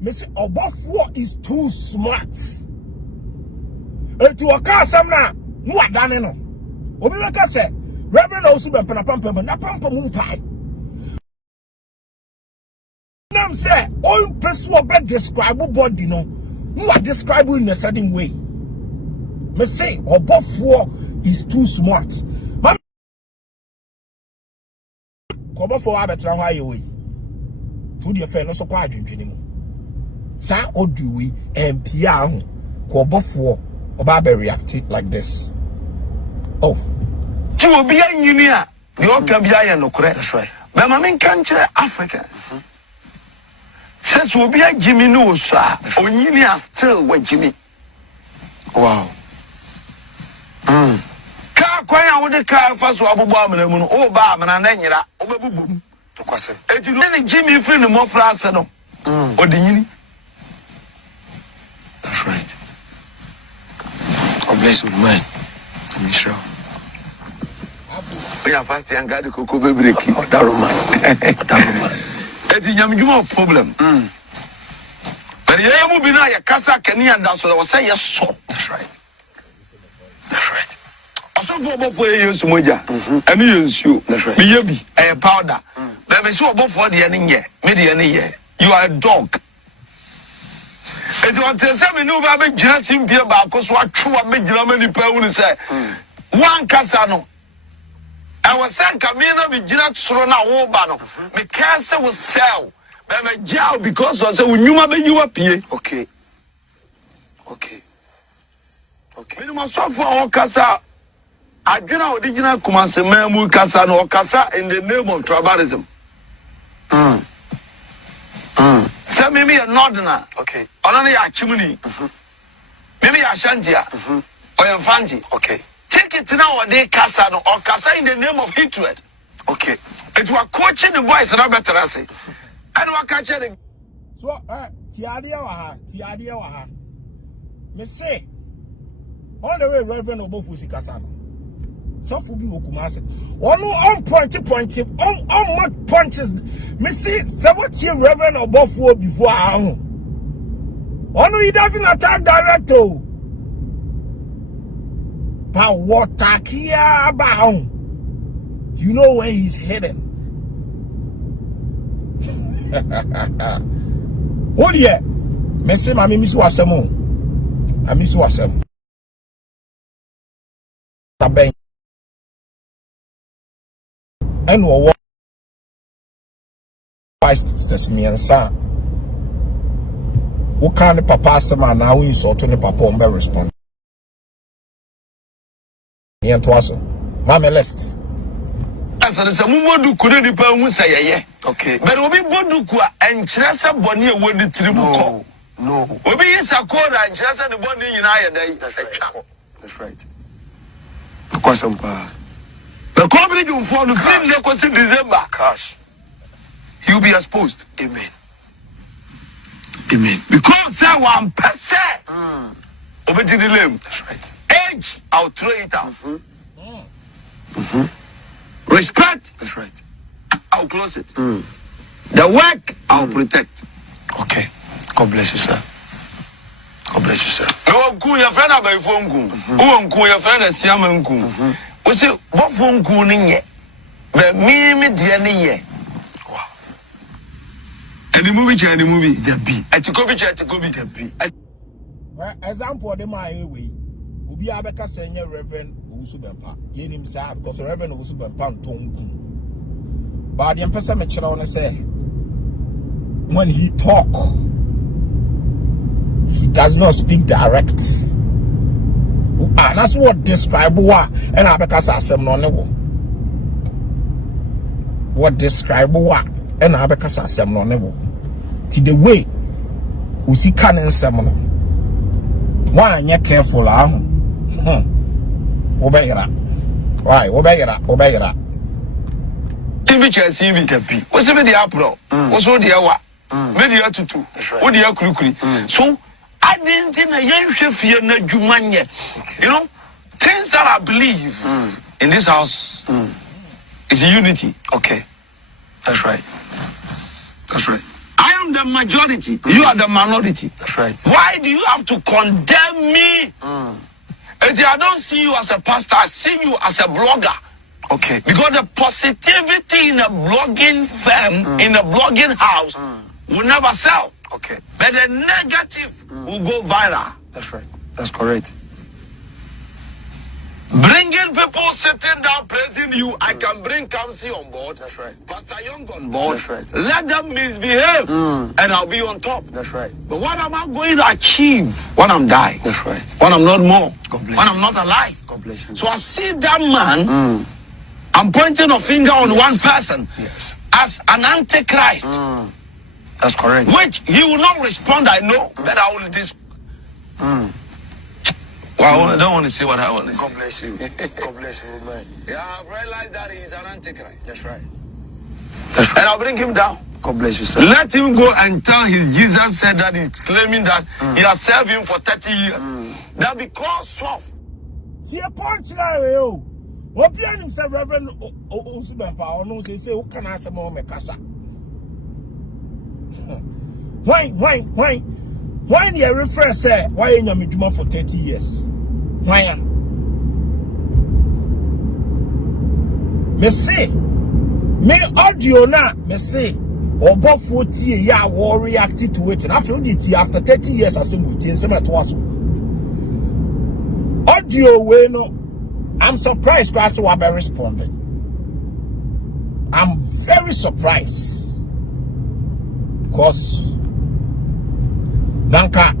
me say obofo is too smart. Etu oka asam na mu adane no. Obi we ka say Reverend Owusu Bempa na pampa mu mpai. Nam say all person obe describe body no. Mu a describe in a certain way. Me say obofo is too smart. Man obofo abetra ho ayewe. To the affair no so kwa adwendwene mu sa oduwe empia ho ko obofo oba be react like this. Oh ti obi anyini a the oka bia ye nokore. That's right. But mama kan kire Africa says obi agimi no so a onyini a still wagimi. Wow. Ka kwan a wo de ka fa so abobo amana mu no o ba amana na nyira obebubum. Kwasem. Eti no ni Jimmy free no mo fra ase no. Odinyini. That's right. bless you, man. I'm sure. We are fast and got the cocoa baby. Daruma. It's a problem. But you have been a casa Kenyan, that's what I was saying. Yes, so. That's right. That's right. Also for years, Moja, and you. That's right. Be a powder. But so above for the ending year, median year. You are a dog. And you want to say, no, I make just him here about because what true I make Germany people say. One Casano. I was saying, Camina, we did not throw now over. The cancer will sell. But my job because I said, you might be you up here. Okay. Okay. We must for all Casa. I do not original Kumase Memu Casa no Casa in the name of tribalism. Say maybe a northerner. Okay. Only a chimney. Maybe a shantia. Or a fancy. Okay. Take it now a day Casa or Casa in the name of H0t. Okay. It was coaching the boys Robert Terrace. And what catching. So, Tiadia Waha. Me say, all the way Reverend Obofusi Kasano. So for be Okumase. On point, on what punches. Me see, 17 Reverend Obofu before I own. Oh, he doesn't attack direct. But what Takia about? You know where he's heading. Oh yeah, me say mami miss wasemo. I miss wasem. Taben. Eno vice me and son. What kind of papa sama now we saw to the papa on be respond. Yen to aso. Mama list. As a Mumodu couldn't depend say, okay. But we'll be Bodukua and Chessa Bonnie when the tribu. No. We'll be Sakura and Chessa the Bonnie in Iron. That's right. That's right. Because some power. The company you fall the same next in December. Cash. You'll be exposed. Amen. Amen. Because say one person. Over to the limb. That's right. Age, I'll throw it out. Respect. That's right. I'll close it. The work, I'll protect. Okay. God bless you, sir. God bless you, sir. No, cool your friend about phone. Who cool your friend as Yaman cool. We say, what phone cooling yet? But me, dear, wow. And the movie, the B. At the Kobe, The B. Example of my way. Ubi abeka senya Reverend Owusu Bempa. Ye him say because Reverend Owusu Bempa ntonku. But the person me chira on say when he talk, he does not speak direct. And that's what describe what and abeka say asem no ne wo. What describe what and abeka say asem no ne wo. Ti the way usi kan nsem no. Why you careful Obeyra. Why? Obeyra. Ibi chasi bi tapi. What's the apro? What's the awa? Media tutu. What the kurukuri. So I didn't in a young chef here na jumanye. You know, things that I believe in this house is unity. Okay. That's right. That's right. I am the majority. You are the minority. That's right. Why do you have to condemn me? I don't see you as a pastor. I see you as a blogger. Okay. Because the positivity in a blogging firm, in a blogging house, will never sell. Okay. But the negative will go viral. That's right. That's correct. Bringing people sitting down praising you, I can bring Kamsi on board. That's right. Pastor Young on board. That's right. Let them misbehave, and I'll be on top. That's right. But what am I going to achieve when I'm dying? That's right. When I'm not more. God bless when you. I'm not alive. God bless you. So I see that man. I'm pointing a finger on one person as an antichrist. That's correct. Which he will not respond, I know, but I will Well, I don't want to say what I want to say. God bless you. God bless you, man. Yeah, I've realized that he's an antichrist. That's right. That's right. And I'll bring him down. God bless you, sir. Let him go and tell his Jesus said that he's claiming that he has served him for 30 years. That because of Tia Punchline, oh. Opian himself, Reverend Owusu Bempa, or no, say, who can answer more Mekasa? Why, you refer, say, why in your midjuma for 30 years? Why? Me say, me audio na, me say, or both 40 years, war reacted to it, and after 30 years, I say, we tell some at was audio way no. I'm surprised Pastor Wabe responded. I'm very surprised because Nanka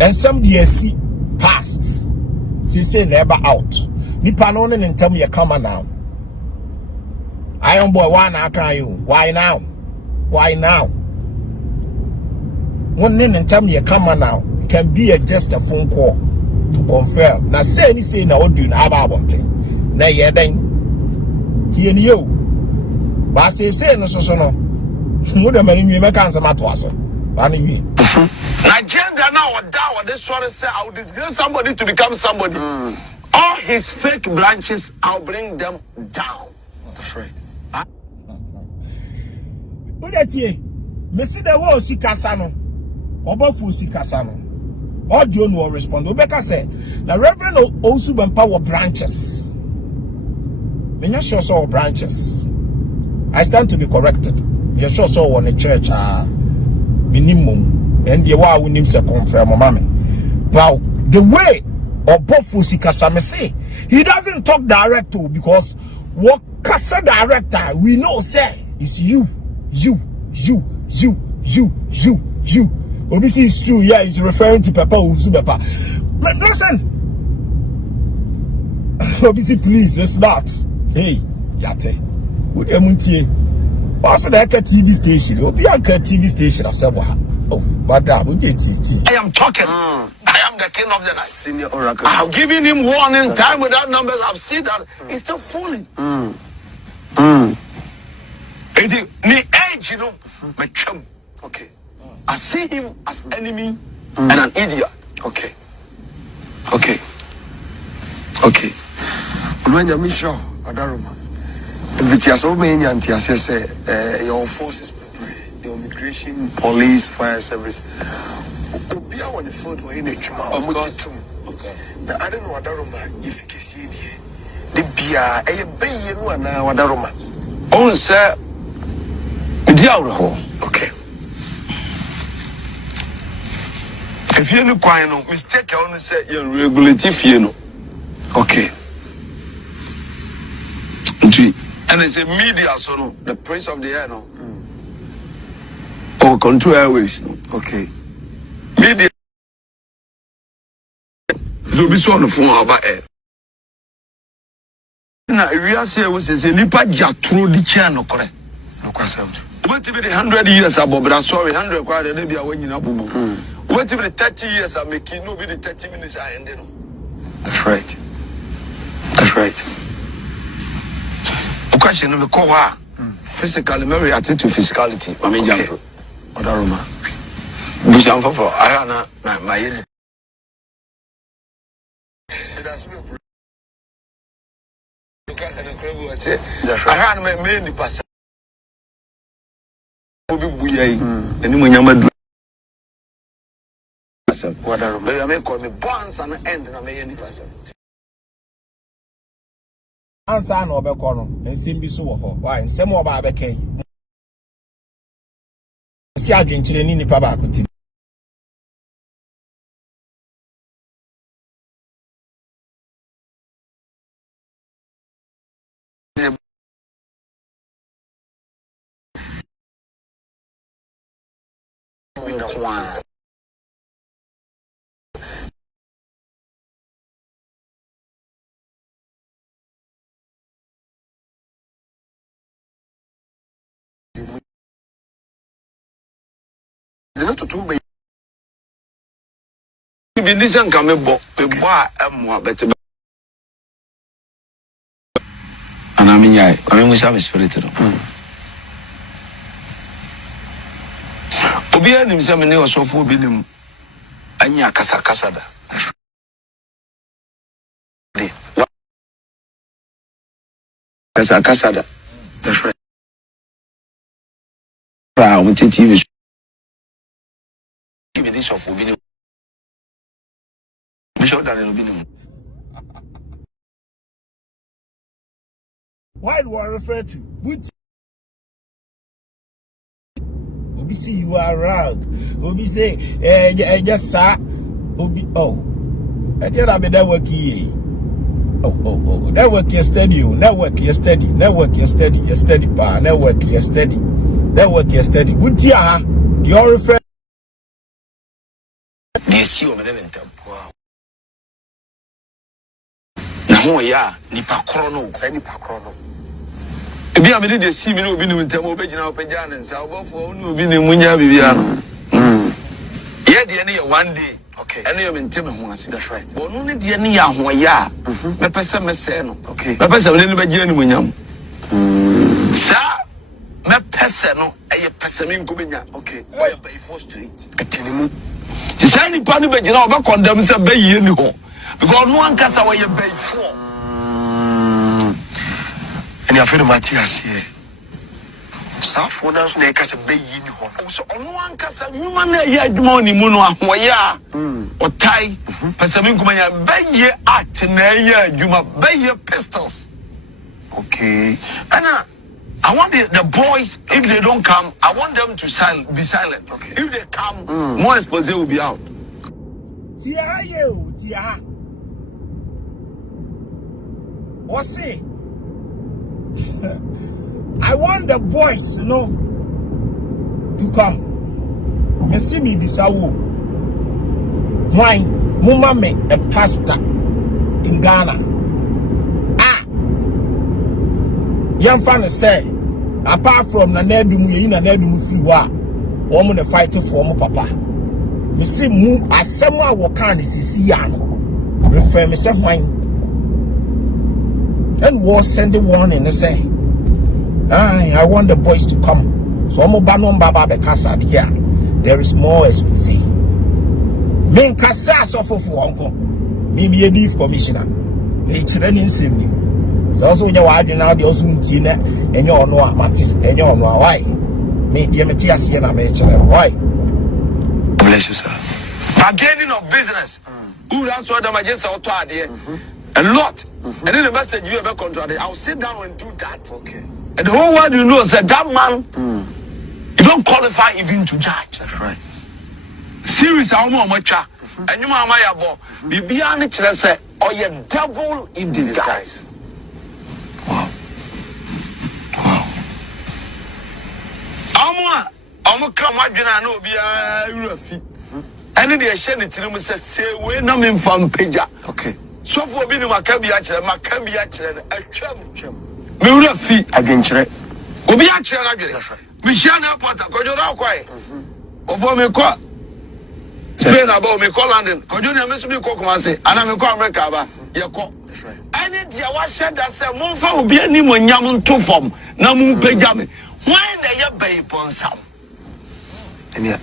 and some DSC passed. She say never out. Nipa no and tell me you come now. Iron boy, why now can you? Why now? Why now? One name and tell me you come now. It can be just a phone call to confirm. Now say na audio na about thing. Na ye den tie ni yo. Ba say no so no. Mo de mani mi make answer mato aso. Ba ni wi. Nigeria now or down or this one say I will disgrace somebody to become somebody. All his fake branches, I'll bring them down. That's right. What that ye? Me see the wo sikasa no. Obafu sikasa no. Audio no respond. Obeka say, na Reverend Owusu Bempa were branches. Me not sure so branches. I stand to be corrected. Me sure so on the church minimum. And the wa we say confirm mama. But the way Obofu sikasa me say, he doesn't talk direct to because what kasa director we know say is you. Obviously it's true, yeah, he's referring to Papa Owusu Bempa. But listen, obviously please, it's not. Hey, Yate, what do you mean? What's the AYEKA TV station? AYEKA TV station, I said, oh, but that would get it. I am talking. I am the king of the night. Senior oracle. I have given him warning time without numbers. I've seen that he's still fooling. The age, you know, my chum. Okay. I see him as enemy and an idiot. Okay. Ulwanya Misho, Adaruma. Vitiaso many anti-assess your forces, the immigration, police, fire service. Obia on the food or in a chuma. Of course. Okay. Now I don't know Adaruma if you can see the Bia, a bay and Adaruma. On sir, Diauro. Okay. If you no quite no mistake, I only say you're regulative, you know. Okay. And it's a media, so no, the prince of the air, no. Or control airways, no. Okay. Media. So be so on the phone about air. Now, if you are saying, we say, Nipa Jatro the channel, correct? No question. What if it 100 years above, but I'm sorry, 100 quite a day, when you're not. What if it 30 years I'm making, no, be the 30 minutes I ended. That's right. That's right. The question of the core physically, very attitude to physicality. I mean, okay. Odaruma. Busham for I am my unit. That's me. I had my main person. And when you're mad. Odaruma. I may call me bonds and end and I may any person. Answer no be kono ensem bi so wo ho why ensem oba abeke si adwenkyere ni nipa ba akoti If this and come and better. And I mean, we have a spirit. Obia himself and was so full bidding and ya casa casada. Kasada. That's right. Proud TV. Give me this of Obino. Bishop Daniel Obino. Why do I refer to? Obi see you are around. Obi say, just sir. Obi, oh. I just be that working. Oh. Network your steady. Network your steady. Network your steady. Your steady pa. Network your steady. Network your steady. Good ya. Your refer. They see you, madam. Now, yeah, nipa chrono. Say nipa chrono. If you have any see me, no be no time. Open your pajan and say, "About for no be no munya bibiano." Yeah, the end one day. Okay. And you maintain once. That's right. But no need the any ya hoya. Me pesa me say no. Okay. Me pesa we no be gina munyam. Sa me pesa no eye pesa me nko benya. Okay. Why by 4 street? Atinimu. Ti say ni pa no be gina oba condemn say be ye ni ho. Because no one can say why you by 4. And you feel Matthias here. South for now, so they can say be in home. So on one casa, human money mono ahoya or tie. Pesamin kumanya be ye at na juma be ye pistols. Okay. And I want the boys, if they don't come, I want them to be silent. Okay. If they come, more expose will be out. Tia you, tia. Or say, I want the boys, you know, to come. Me see me bisawo. Why? Mama me a pastor in Ghana. Young fan say, apart from na nedum ye na nedum free wa, woman the fight for mo papa. Me see mu asem a wo kan sisi ya no. Refer me say why? And was send the warning and say, I want the boys to come. So I'm banon baba be kasa here. There is more expose. Men kasa so for uncle. Me be a beef commissioner. Me training sim. So also you are now the osuntina and you know Mati and you know why. Me the Matias na me why. Bless you, sir. Bargaining of business. Who that's what I'm just out here. A lot. And then the message you ever contract. I'll sit down and do that. Okay. And the whole world you know is that man, you don't qualify even to judge. That's right. Serious, I'm more much. And you are my abo. Be beyond it, say, or your devil in disguise. Wow. I'm come, I know be a feet. And they share it to them, say, we're not in from Peja. Okay. So for being Maccabi, a chum. Me would fee Against it. Obi actually. That's right. We shall not put a cordial quiet. Over me call. Say about me call London. Could you never speak Cocomancy? And I'm a call America. That's right. I need the wash that said, Monfa will be any one yaman two form. Namu Benjamin. Why they are babe on some? And yeah,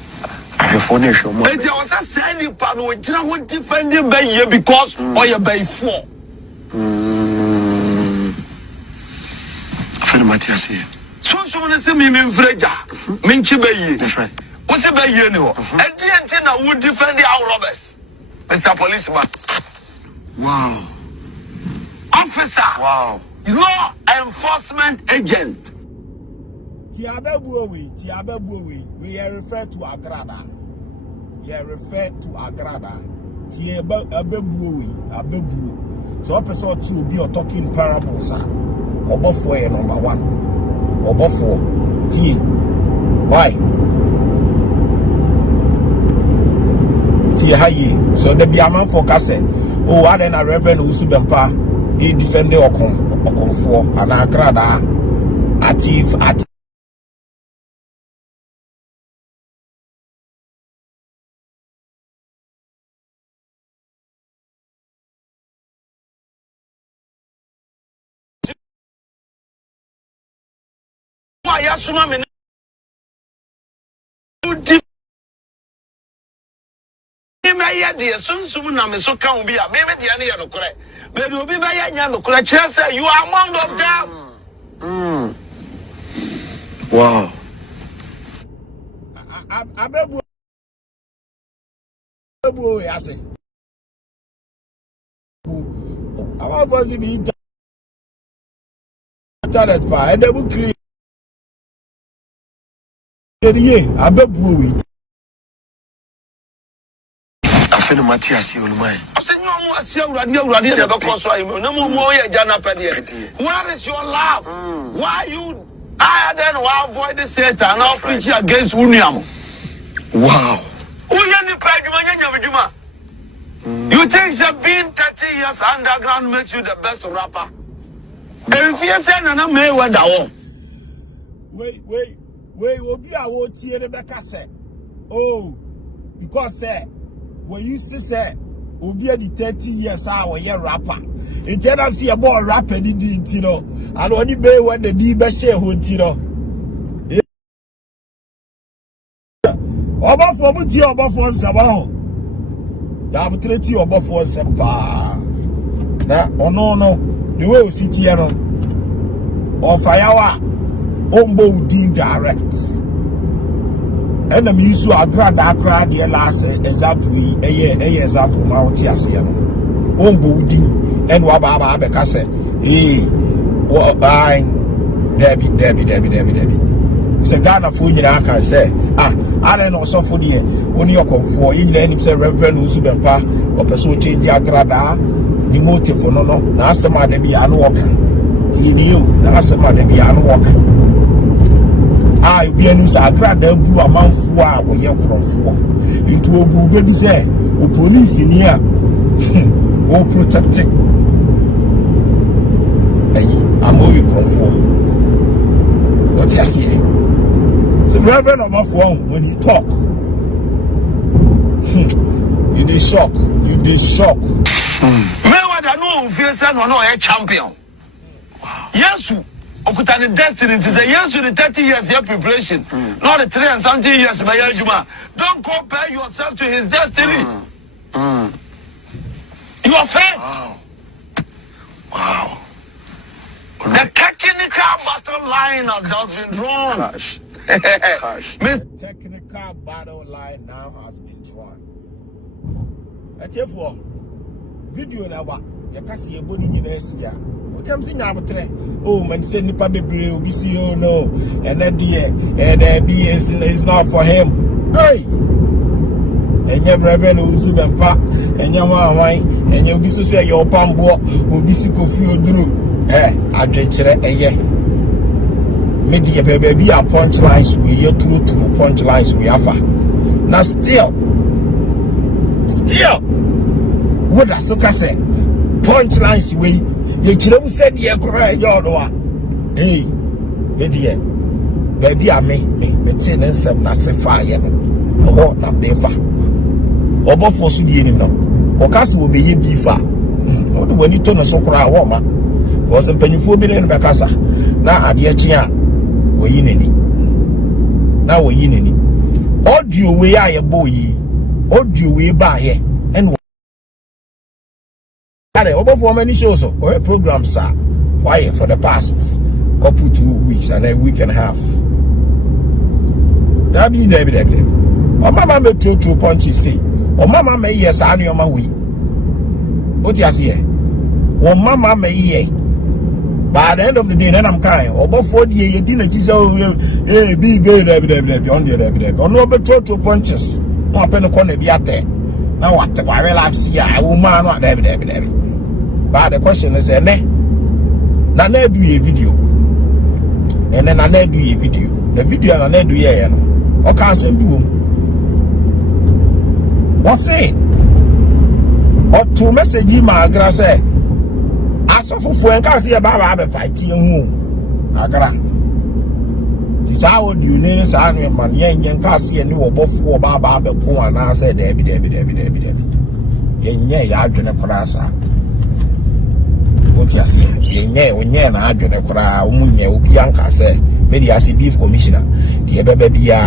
I have furniture. But there was a sandy pan which I would defend you by you because or you by 4. Matthias here. So someone say me Freja. Minchi Bay. That's right. What's a bay anymore? And the would defend the our robbers. Mr. Policeman. Wow. Officer. Wow. Law enforcement agent. Tiabebuowi. We are referred to Agrada. We are referred to Agrada. Tiabebuowi. So episode 2 be your talking parables. Obofo number 1. Obofo. T. Why? T. Haye. So the Biaman focus. Oh, I then a Reverend Owusu Bempa. He defended Okonfo and Agrada. Atif. Why asuma me me ya de sunsum na me so kan bi a me de ane ya no kore but obi ba ya nya no kore kire say you are among of them Wow. Abebu yase. Our voice be internet pa. Edebu clear. Abebu it. Afenu Matias Olumai. Where is your love? Why you then avoid the Satan and now preach against Uniam? Wow. You think that being 30 years underground makes you the best rapper? And if you say no, may what down. Wait, Obi Awoti Rebecca said, oh, because when you say Obi the 30 years our year rapper. Instead of see a boy rapper, didn't you know? I only pay when the D best H0t, you know. Oba for Muti, Oba for Sabah. Dabutreti Oba for Sempa. Now, oh no, the way we sit here, or Firewa, Ombo Dean direct. And the Misu Agra Dakra, the last example, a year example, Mount Yasiano. Ombo Dean. And Wababa Bekase, Debbie. It's a Ghana food in I can say, I don't know so for the only your comfort, you let him say Reverend Owusu Bempa, or pursue change the agrada, the motive for no, Nasama de be unwalker. TNU, Nasama de be unwalker. I be an agrada blue amount for or your comfort. Into a baby say, O police in here, O protect it. I'm only comfort. What you see? So Reverend of phone when he talk, you dey shock. Me what I know feel say no a champion. Yes, Okutani destiny to say yes to the 30 years your preparation, not the 3 and something years by Juma. Don't compare yourself to his destiny. You are fair. Wow. The technical battle line has just been drawn. The technical battle line now has been drawn. Therefore, video now, you can see a body in the I'm saying oh, man, send the paper will be see, oh no, and that is not for him. Hey, and your Reverend Owusu Bempa, and your wine, and you'll be so say your pambo will be sick of you through. I drink it, media baby are punchlines we your two punchlines we have. Now still what I so say punchlines we you said you cry your hey media baby are me maintenance of fire no na befa obo for so die no o case will be befa when you turn so cry woman was a pennyful billion bakasa na ade chia we yineni na we yineni audio we aye boy audio we ba here and over for many shows or programs sir why for the past couple 2 weeks and a week and a half that be there or mama me two punches say or mama me yes I on my way what you see or mama me ye by the end of the day then I'm kind or before the year you didn't just hey be on the or no but two punches no pen corner be at there now what I relax here I will man what there but the question is na na do a video and then na do a video the video na do here no o can send do what's it or to message ma agra say asofofo en ka say e ba be fight hu agra ti sa o du ne sa no man yen ka say ni obofo ba be ko ana say debi yen ya adwene krasa what say yen na adwene kra omunye obi anka say me dey as beef commissioner the bebe bia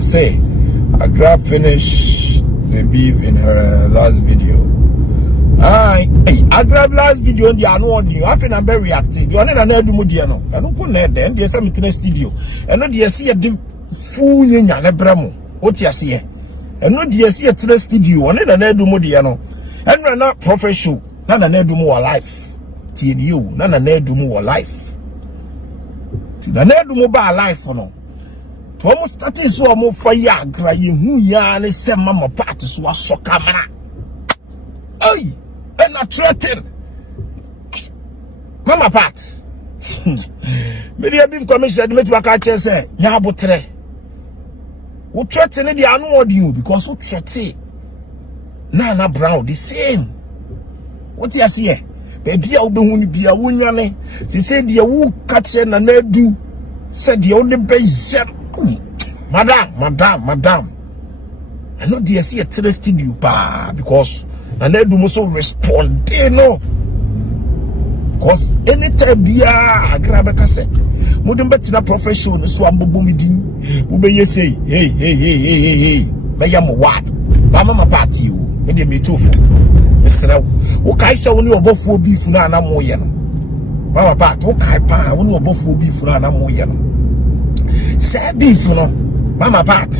say Agra finished the beef in her last video Aye, I grab last video on the annual you. I feel I'm very reactive. You are not an Edumudiano. I don't put net then. There's some in the studio. And not the see a fool in Yanebramo. What you see? And not the see a the studio. On it an Edumudiano. And we're not professional. None an Edumo life. Till you, none an Edumo life. Till an Edumo life for no. To almost starting so more fire, crying who yarn is some mama parties was so camera. Hey! And not threaten Mama Pat. Media beef commission admit what I just say. Yabotre. Who threaten the annual you because who threaten Nana Brown the same. What you see? Baby, I'll be when be a woman. She said, you will catch and I do. Said the only base. Madam. I know they see a trusted you, because and they do so respond, they know. Because anytime I grab a cassette, wouldn't bet in a profession, so I'm booming. Who may say, hey, I am a what? Mama party, you, maybe me too. Mr. Okay, so when you are both for beef, Nana Moyan. Mama Pat, okay, pa, when you are both for beef, Nana Moyan. Sad beef, you know, Mama Pat.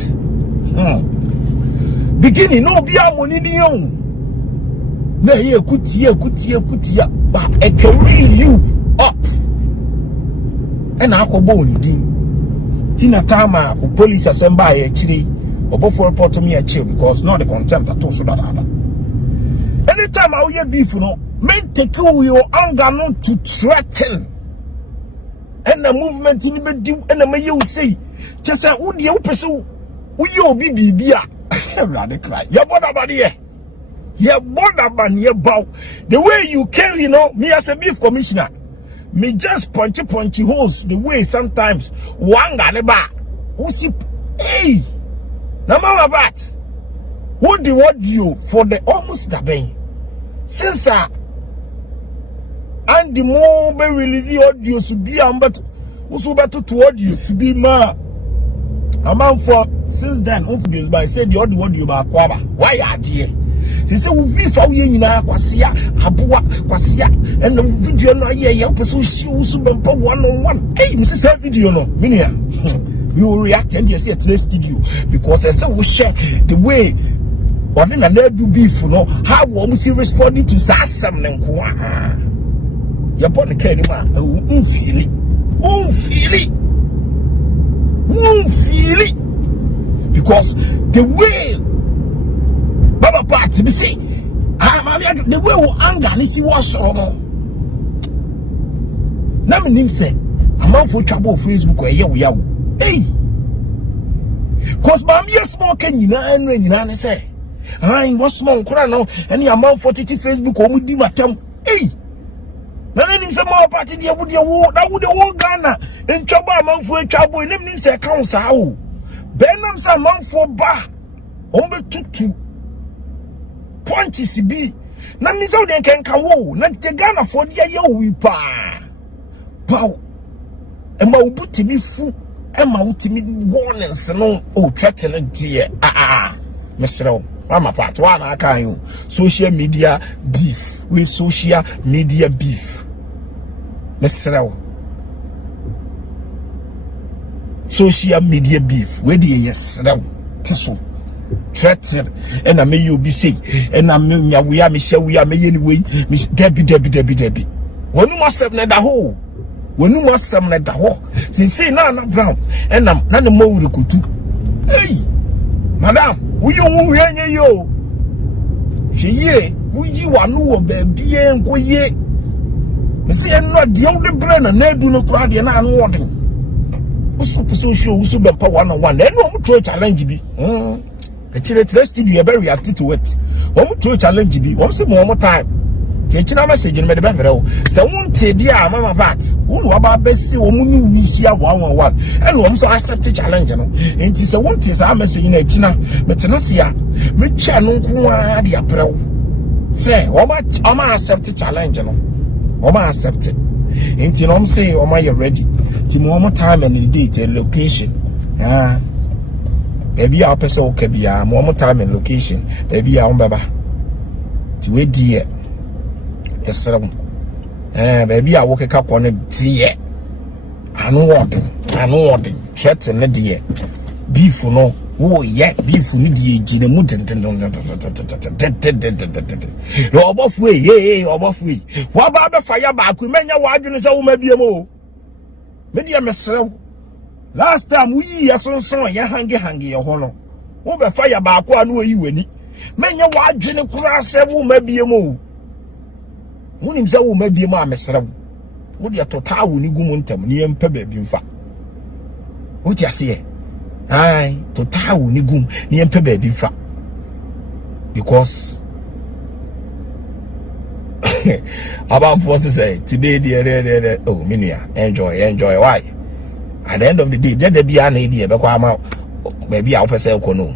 Beginning, no be a money, you. Na here kutia but I carry you up and I go bone Tina Tama police assemble actually or both report to me a chill because not the contempt at all so that anytime I hear beef men take your anger not to threaten and the movement in the do and the may say just say would you pursue you be rather cry your body yeah, man, yeah, bow. The way you carry, me as a beef commissioner, me just punchy holes. The way sometimes one ganeba, who see, hey, now mama bat, what do you for the almost the bang? Since and the more be release audio to be but also better to audio to be ma. Amount for since then, obviously, by said the audio about Kwaba. Why are you? Since we found you na kwasia abua kwasia and the video no ye person see Owusu Bempa 1-on-1. Hey, Mrs. That video no minia we will react and you see at the studio because I say we share the way or na do beef no how we see responding to asam nko ya born the man won't feel it because the way Baba part to be say, the way we anger is was or no. Now, my name say, I'm out for trouble Facebook or yo. Hey, cause Bambi is smoking, you know, and say, I was small, no, and you amount for Facebook or with Matam. Hey, now, name some more party, dear, would you walk that would the whole Ghana and trouble amount for trouble, and name say, council. Benham's amount for bar, only two. Point is be na me so den kan wo na te Ghana for dia ye wi pa pow e ma obutimi fu e ma utimi warnings no o threaten dia Mr. Mama part one aka you social media beef we social media beef Mr. Social media beef we dey yes that so threaten and I may you be say and I mean we are Michelle we are me anyway Miss Debbie when you must have the hole when you must have the hole since say now Brown and I'm not the more we could do hey madam we you she ye you are no baby and go ye me say not the only brand and they do no crowd and I'm wanting what's the Owusu Bempa 1-on-1 then no try challenge be let's you very reactive to it. One more challenge be once more time. Teaching a message in the Bempa. So one dear Mama Pat, who about best see woman we see 1-on-1. And one so accept a challenge. And it is a one tis our message in a China, but Tenacia, me channel the apparel. Say, Oma accept a challenge. Oma accept it. Ain't you know say, Oma you're ready. To more time and the date and location. Baby, our person okay be one more time and location. Baby, our baba. To wait dear. yesrem baby a woke ka kɔ ne die anu wɔden threat ne die beef no wo ye beef ni die gina mu den obofu ye obofu wa ba be fire ba ku menya wa adwene se wo ma biem o me die mesrew last time we yesonson ye hange ye ho no wo be fire ba ku anu oyi wani menya wa adwene kura se wo ma biem o wonim se wo ma biem a mesrew wo de total wo ni gumu ntam ni empa ba bi mfa wo ti ase ai total wo ni gum ni empa ba bi mfa because about forces say today the oh minia enjoy why at the end of the day there be an idea be kwa ama baby a opese ko no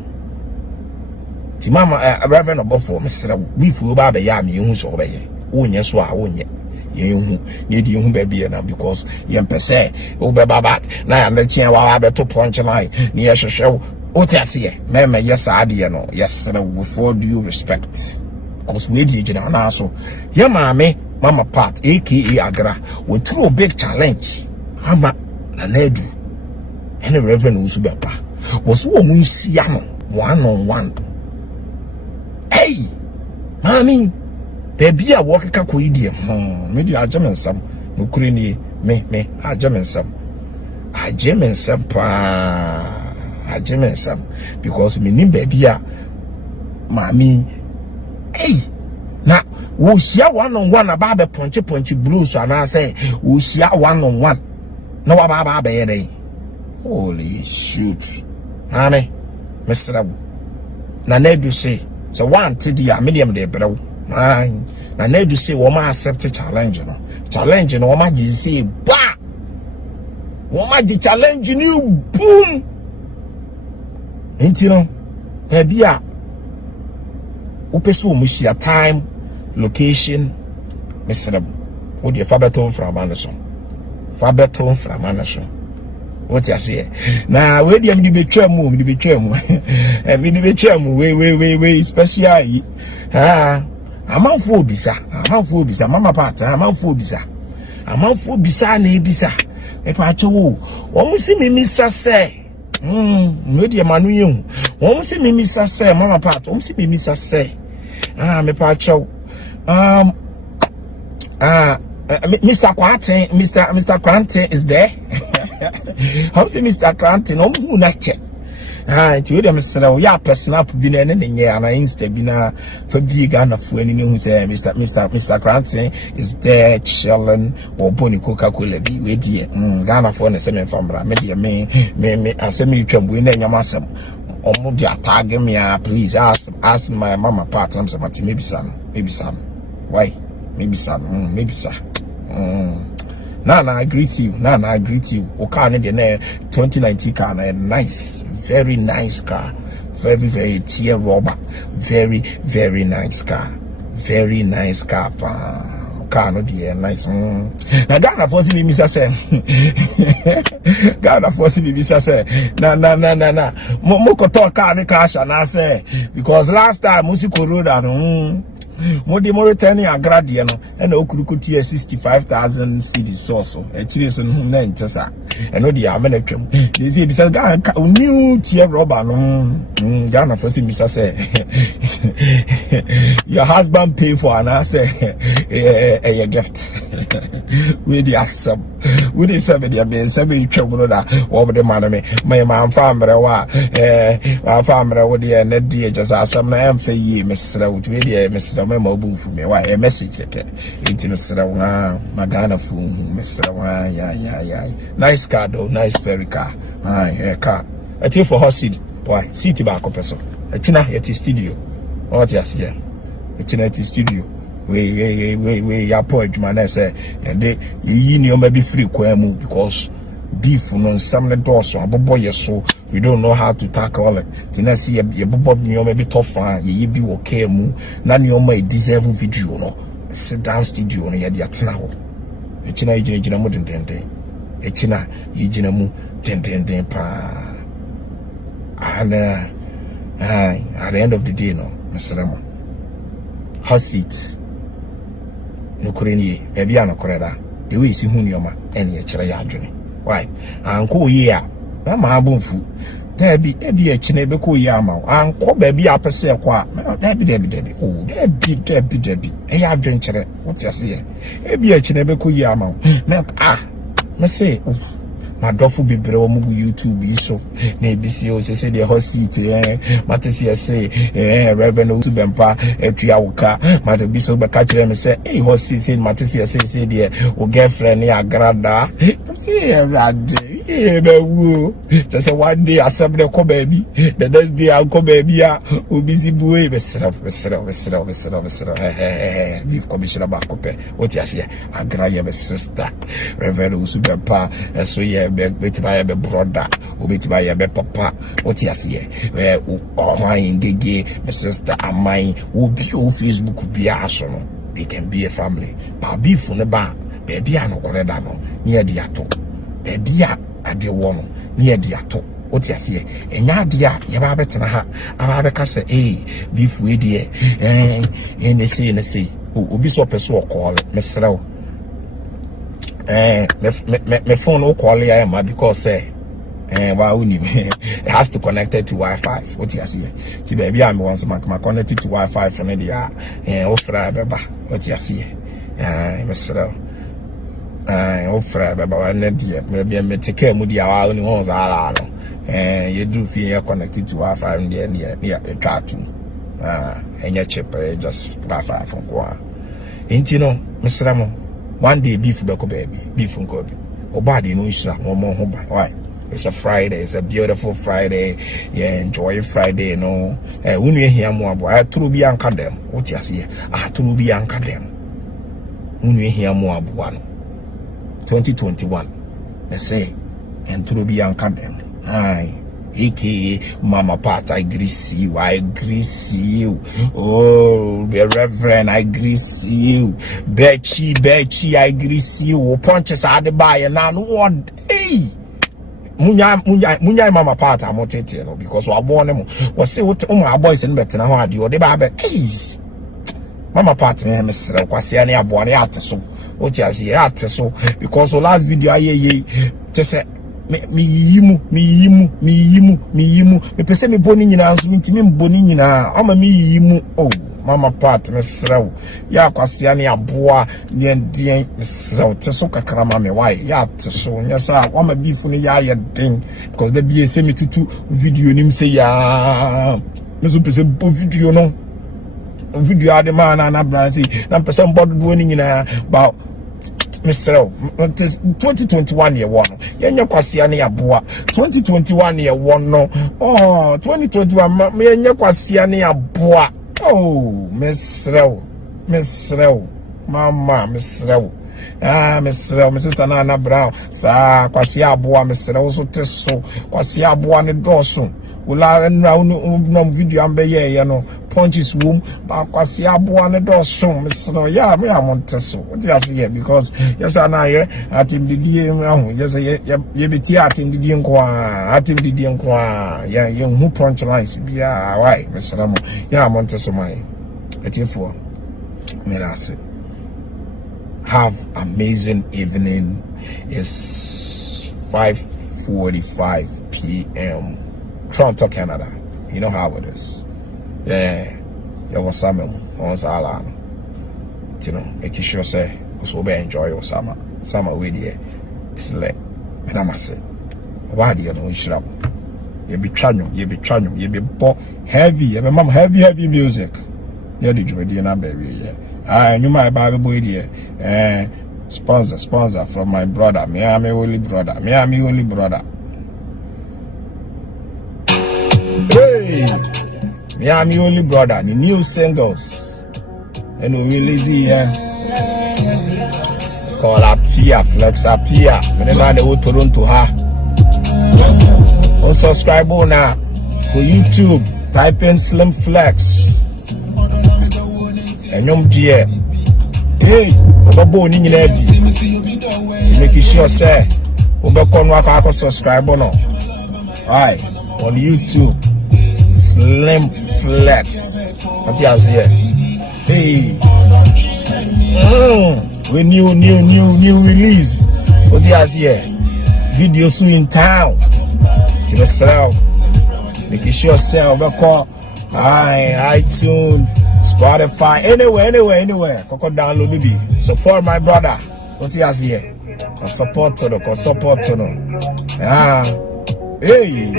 ti mama reverend obofo mesra we fu ba be ya me hu so be ye wonye so a wonye yehu need you baby na because yem pese wo be baba na ya na tia wa be to PṵÄCHLINE ni ye hwehwe o ti ase ye meme yes ade no yes with all due respect because we dey jina na so ye mama part aka agra we through a big challenge ama na edu any reverend Owusu Bempa was wo mu nsia no 1-on-1 hey mami baby a walk ka koyi die me di ajamensam no kure ni me ajamensam because me ni baby a mami hey na wo sia 1-on-1 aba be ponche blues ana say wo sia 1-on-1 na wa ba be ye holy shoot mami Mr. na nedu say so one tidi a medium de brew na nedu say wo ma accept challenge no wo ma ji say ba wo ma ji challenge ni boom intino e bia wo pese wo muhia time location Mr. wo de fabeton from Anderson what you say na we dey me betwa mu we special amanfo bisa mama part amanfo bisa na ebisa e pa chewo wo mu si mimisa se we dey manu yen wo mu si mimisa se mama part wo mu si mimisa se me pa chewo Mr. Quantin, Mr. Quantin is there. How say Mr. Quantin? No who na check. To you them say we are personal bi na ne na insta bi na for bi Ghana fu ani who say Mr. Quantin is there chilling or boni Coca-Cola bi we die. Ghana fu na say me famra me die me asem me twambu na nyama asem. Omo dia tag me please ask my mama part am say maybe son. Why? Maybe son. Nah, I greet you. Okay, the 2019 car, nice, very nice car, very tier rubber, very nice car, car no dear nice. Now Ghana force me Mr. Sen. Ghana force me Mr. Sen. Nah. Moko talk car the cash and I say because last time Musiko road and Mauritania agradi no and okurukuti 65,000 cedis so actually so na ntesa eno dia amenetwem they say this guy new tier rubber no Ghana for see Mr. say your husband pay for an answer a gift we the asem we the seven dia be seven twem no da over the man me my man family wa my family wo dia na dia just asem na emfa yi mesra wo we dia mesra my obu fu me why a message keke enti mesra wa magana fu mesra wa ya nice car though nice very car car I think for H0t why city back up person atina at studio what you see atina at studio we ya po adwuma na say and they yi ni o ma be free kwa mu because beef no some the doors so abobo yeso we don't know how to tackle it tina see ye bobo ni o ma be tough ye bi wo ka mu na ni o ma deserve video no sit down studio no ye de atena ho echina yigina mu dendenden echina yigina mu dendenden pa and at the end of the day no Mr. H0t no kureni e bia no koreda the way si hu nioma ene ye kire ya adwene why anko yi a na ma abonfu debi e chine be ko yi ama anko ba bi apese kwa debi oh debi e ya adwen kire what you say e bi e chine be ko yi ama me say my dofu bebre o mugu YouTube iso na ebisi o se the H0t matesi say Reverend Owusu Bempa AYÄKA mate biso be ka kire me say H0t matesi say the o girlfriend ya agrada say everade be wu just say one day accept the ko baby the next day I ko baby a o busy boy be serve leave commissioner back up what you say agrada your sister Reverend Owusu Bempa so yeah betiba be brother obetiba ye be papa what you say why ngege my sister amai obi o Facebook bi aso no they can be a family but beef ne ba baby a no koreda no ne de ato baby a ade wo no ne de ato what you say enya de a ye ba betena ha aba be ka say beef we de ne say obi so person call me srew my phone will call you because why it has to connect it to Wi-Fi. What you see? The baby I'm once my connected to Wi-Fi from the offer what you see? Mr. Offer maybe I take care of the only ones are you do feel connected to Wi-Fi near a cartoon. And your chip just Wi-Fi from Kwa. Ain't you know, Mr. Ramon? One day beef beko baby, beef unko bi. Obadi no isra mo hoba. Why? It's a Friday, it's a beautiful Friday. Yeah, enjoy Friday, no. When we hear more about I true be anka them. What you see? I true be anka them. When we hear more about 2021. Let's say and true be anka them. Aye. AKA Mama Pat, I grease you. Oh, the Reverend, I grease you. Betchy, I grease you. Punches are the buyer now. What? Hey, Munya, Mama Pat, I'm not you know because I born them. Was say what my boys in better now. Do the baby? Hey, Mama Pat, me, Mr. Kwasiani, I born out so. What you see, out so because the last video I just said. Me yimu me pese me boni nyina nso ntimi mboni nyina ama me yimu oh Mama Pat me srew ya kwasea ne aboa den me srew teso kakra ma me why ya teso nyesa ama bifu ne ya ye den because the be se me tutu video nim se ya me so pese bo video no video ade ma na bransi na pese mbodo boni nyina ba Mr. 2021 year one. Yenya kwasia ne aboa. 2021 year one no. Oh, 2021 me yenya kwasia ne aboa. Oh, Mr. Mama, Mr. Mr. Sister Nana Brown. Sa kwasia aboa Mr. so teso. Kwasia aboa ne doso. Ula no video ambe ye no. Punches womb, but kwasia aboa ne doso. Mr. Yeah, me am teso. What you see here because yes ana ye atim didi yes ye beti atim didi nkwa ya ye hu PṵÄCHLIငံES bia why Mr. Mo yeah am teso mai etifo me last have amazing evening. It's 5:45 p.m. Toronto, Canada. You know how it is. Yeah, was summer on Salah. You know, making sure say also be enjoy your summer. Summer with you. It's late. And I must say, why do you know shrub? You be channel, you be heavy, you be mom heavy music. Yeah, did you do baby? Yeah. You my Bible boy dear. Sponsor from my brother. Me am only brother. Hey, me am the only brother. The new singles, and we release here. Call up here, flex up here. Whenever they go Toronto, on subscribe now to YouTube. Type in Slim Flex. And you're here. Hey, Obo ni nyina bi. To make sure say, Obo kon waka subscribe no. Alright, on YouTube. Slim Flex. What you say? Hey, We new release. What you has here? Video soon in town. To the cell. Making sure sell call iTunes, Spotify, anywhere. Koko download baby. Support my brother. What you has here? Support to no. Ah. Hey.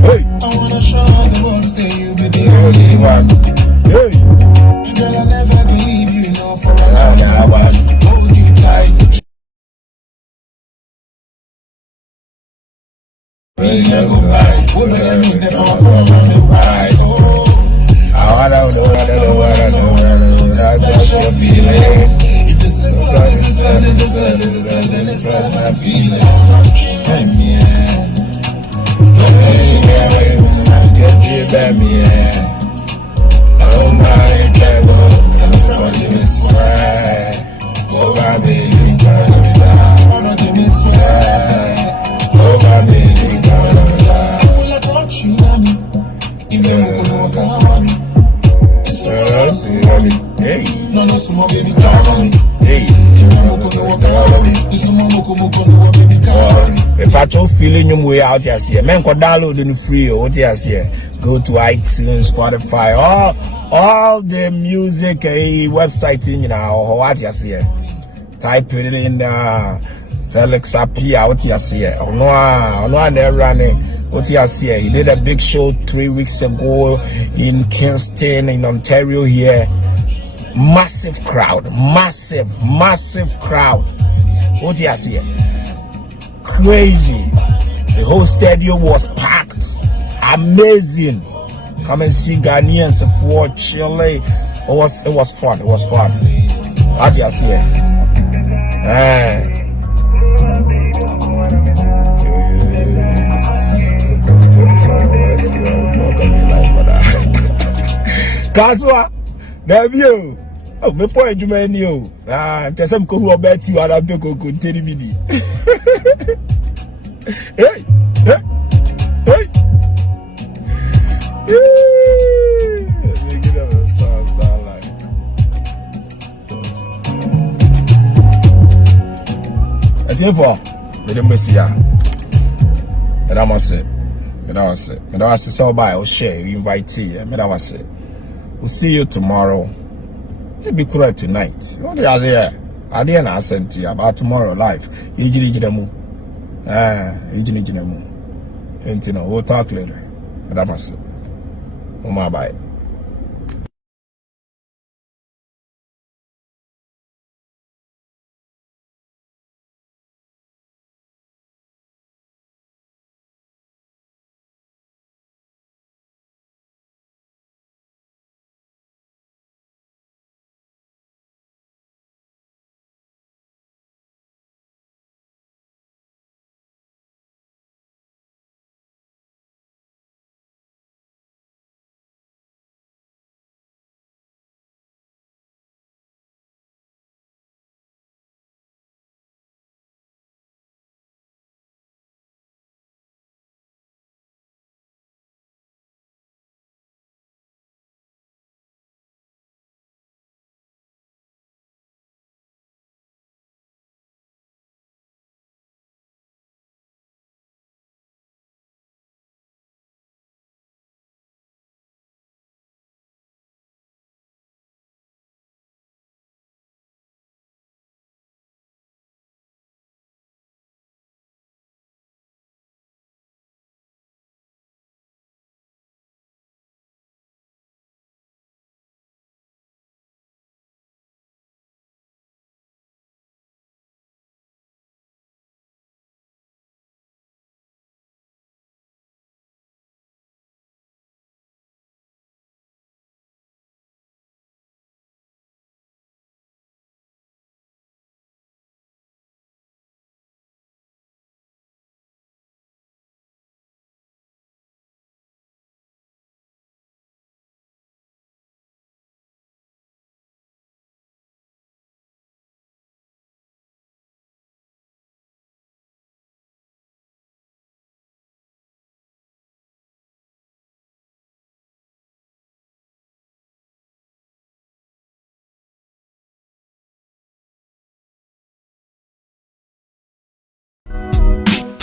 Hey. I wanna show the world, say you be the only one. Hey. Girl, I'll never believe you, know, for another one. Hold you tight. We can go by. What do you mean if I come on the ride? Oh, I know. That's just your feeling. if this is love, then it's love, I feel it. I'm dreaming, yeah. Get you back me, oh my God, some from you swear. Oh my baby, Why don't you miss me? oh my baby, I will not touch you, mommy. If you walk around me, it's so nice. hey, No, no, small baby, try me. hey. If I don't feeling your way out here, man, go download the free or what here. Go to iTunes, Spotify, all the music website in or what here. Type it in Felix Apia, what here. Oh no, they're running. What here? He did a big show 3 weeks ago in Kingston, in Ontario here. Massive crowd. What do you see? Crazy. The whole stadium was packed. Amazing. Come and see Ghanaians for Chile. It was fun. What do you see? Kaswa. Debut. Oh, me point you man you. Just some who about you and I be go continue me. Hey. Make it up sound like. I tell for me the Messia. And I must say. And I say so by or share you invite you. And I must say. We'll see you tomorrow. Maybe correct tonight. What are there? I didn't send to you about tomorrow live. Usually, we'll talk later. But I must say, oh my bye.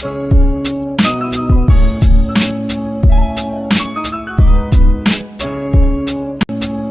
Bye.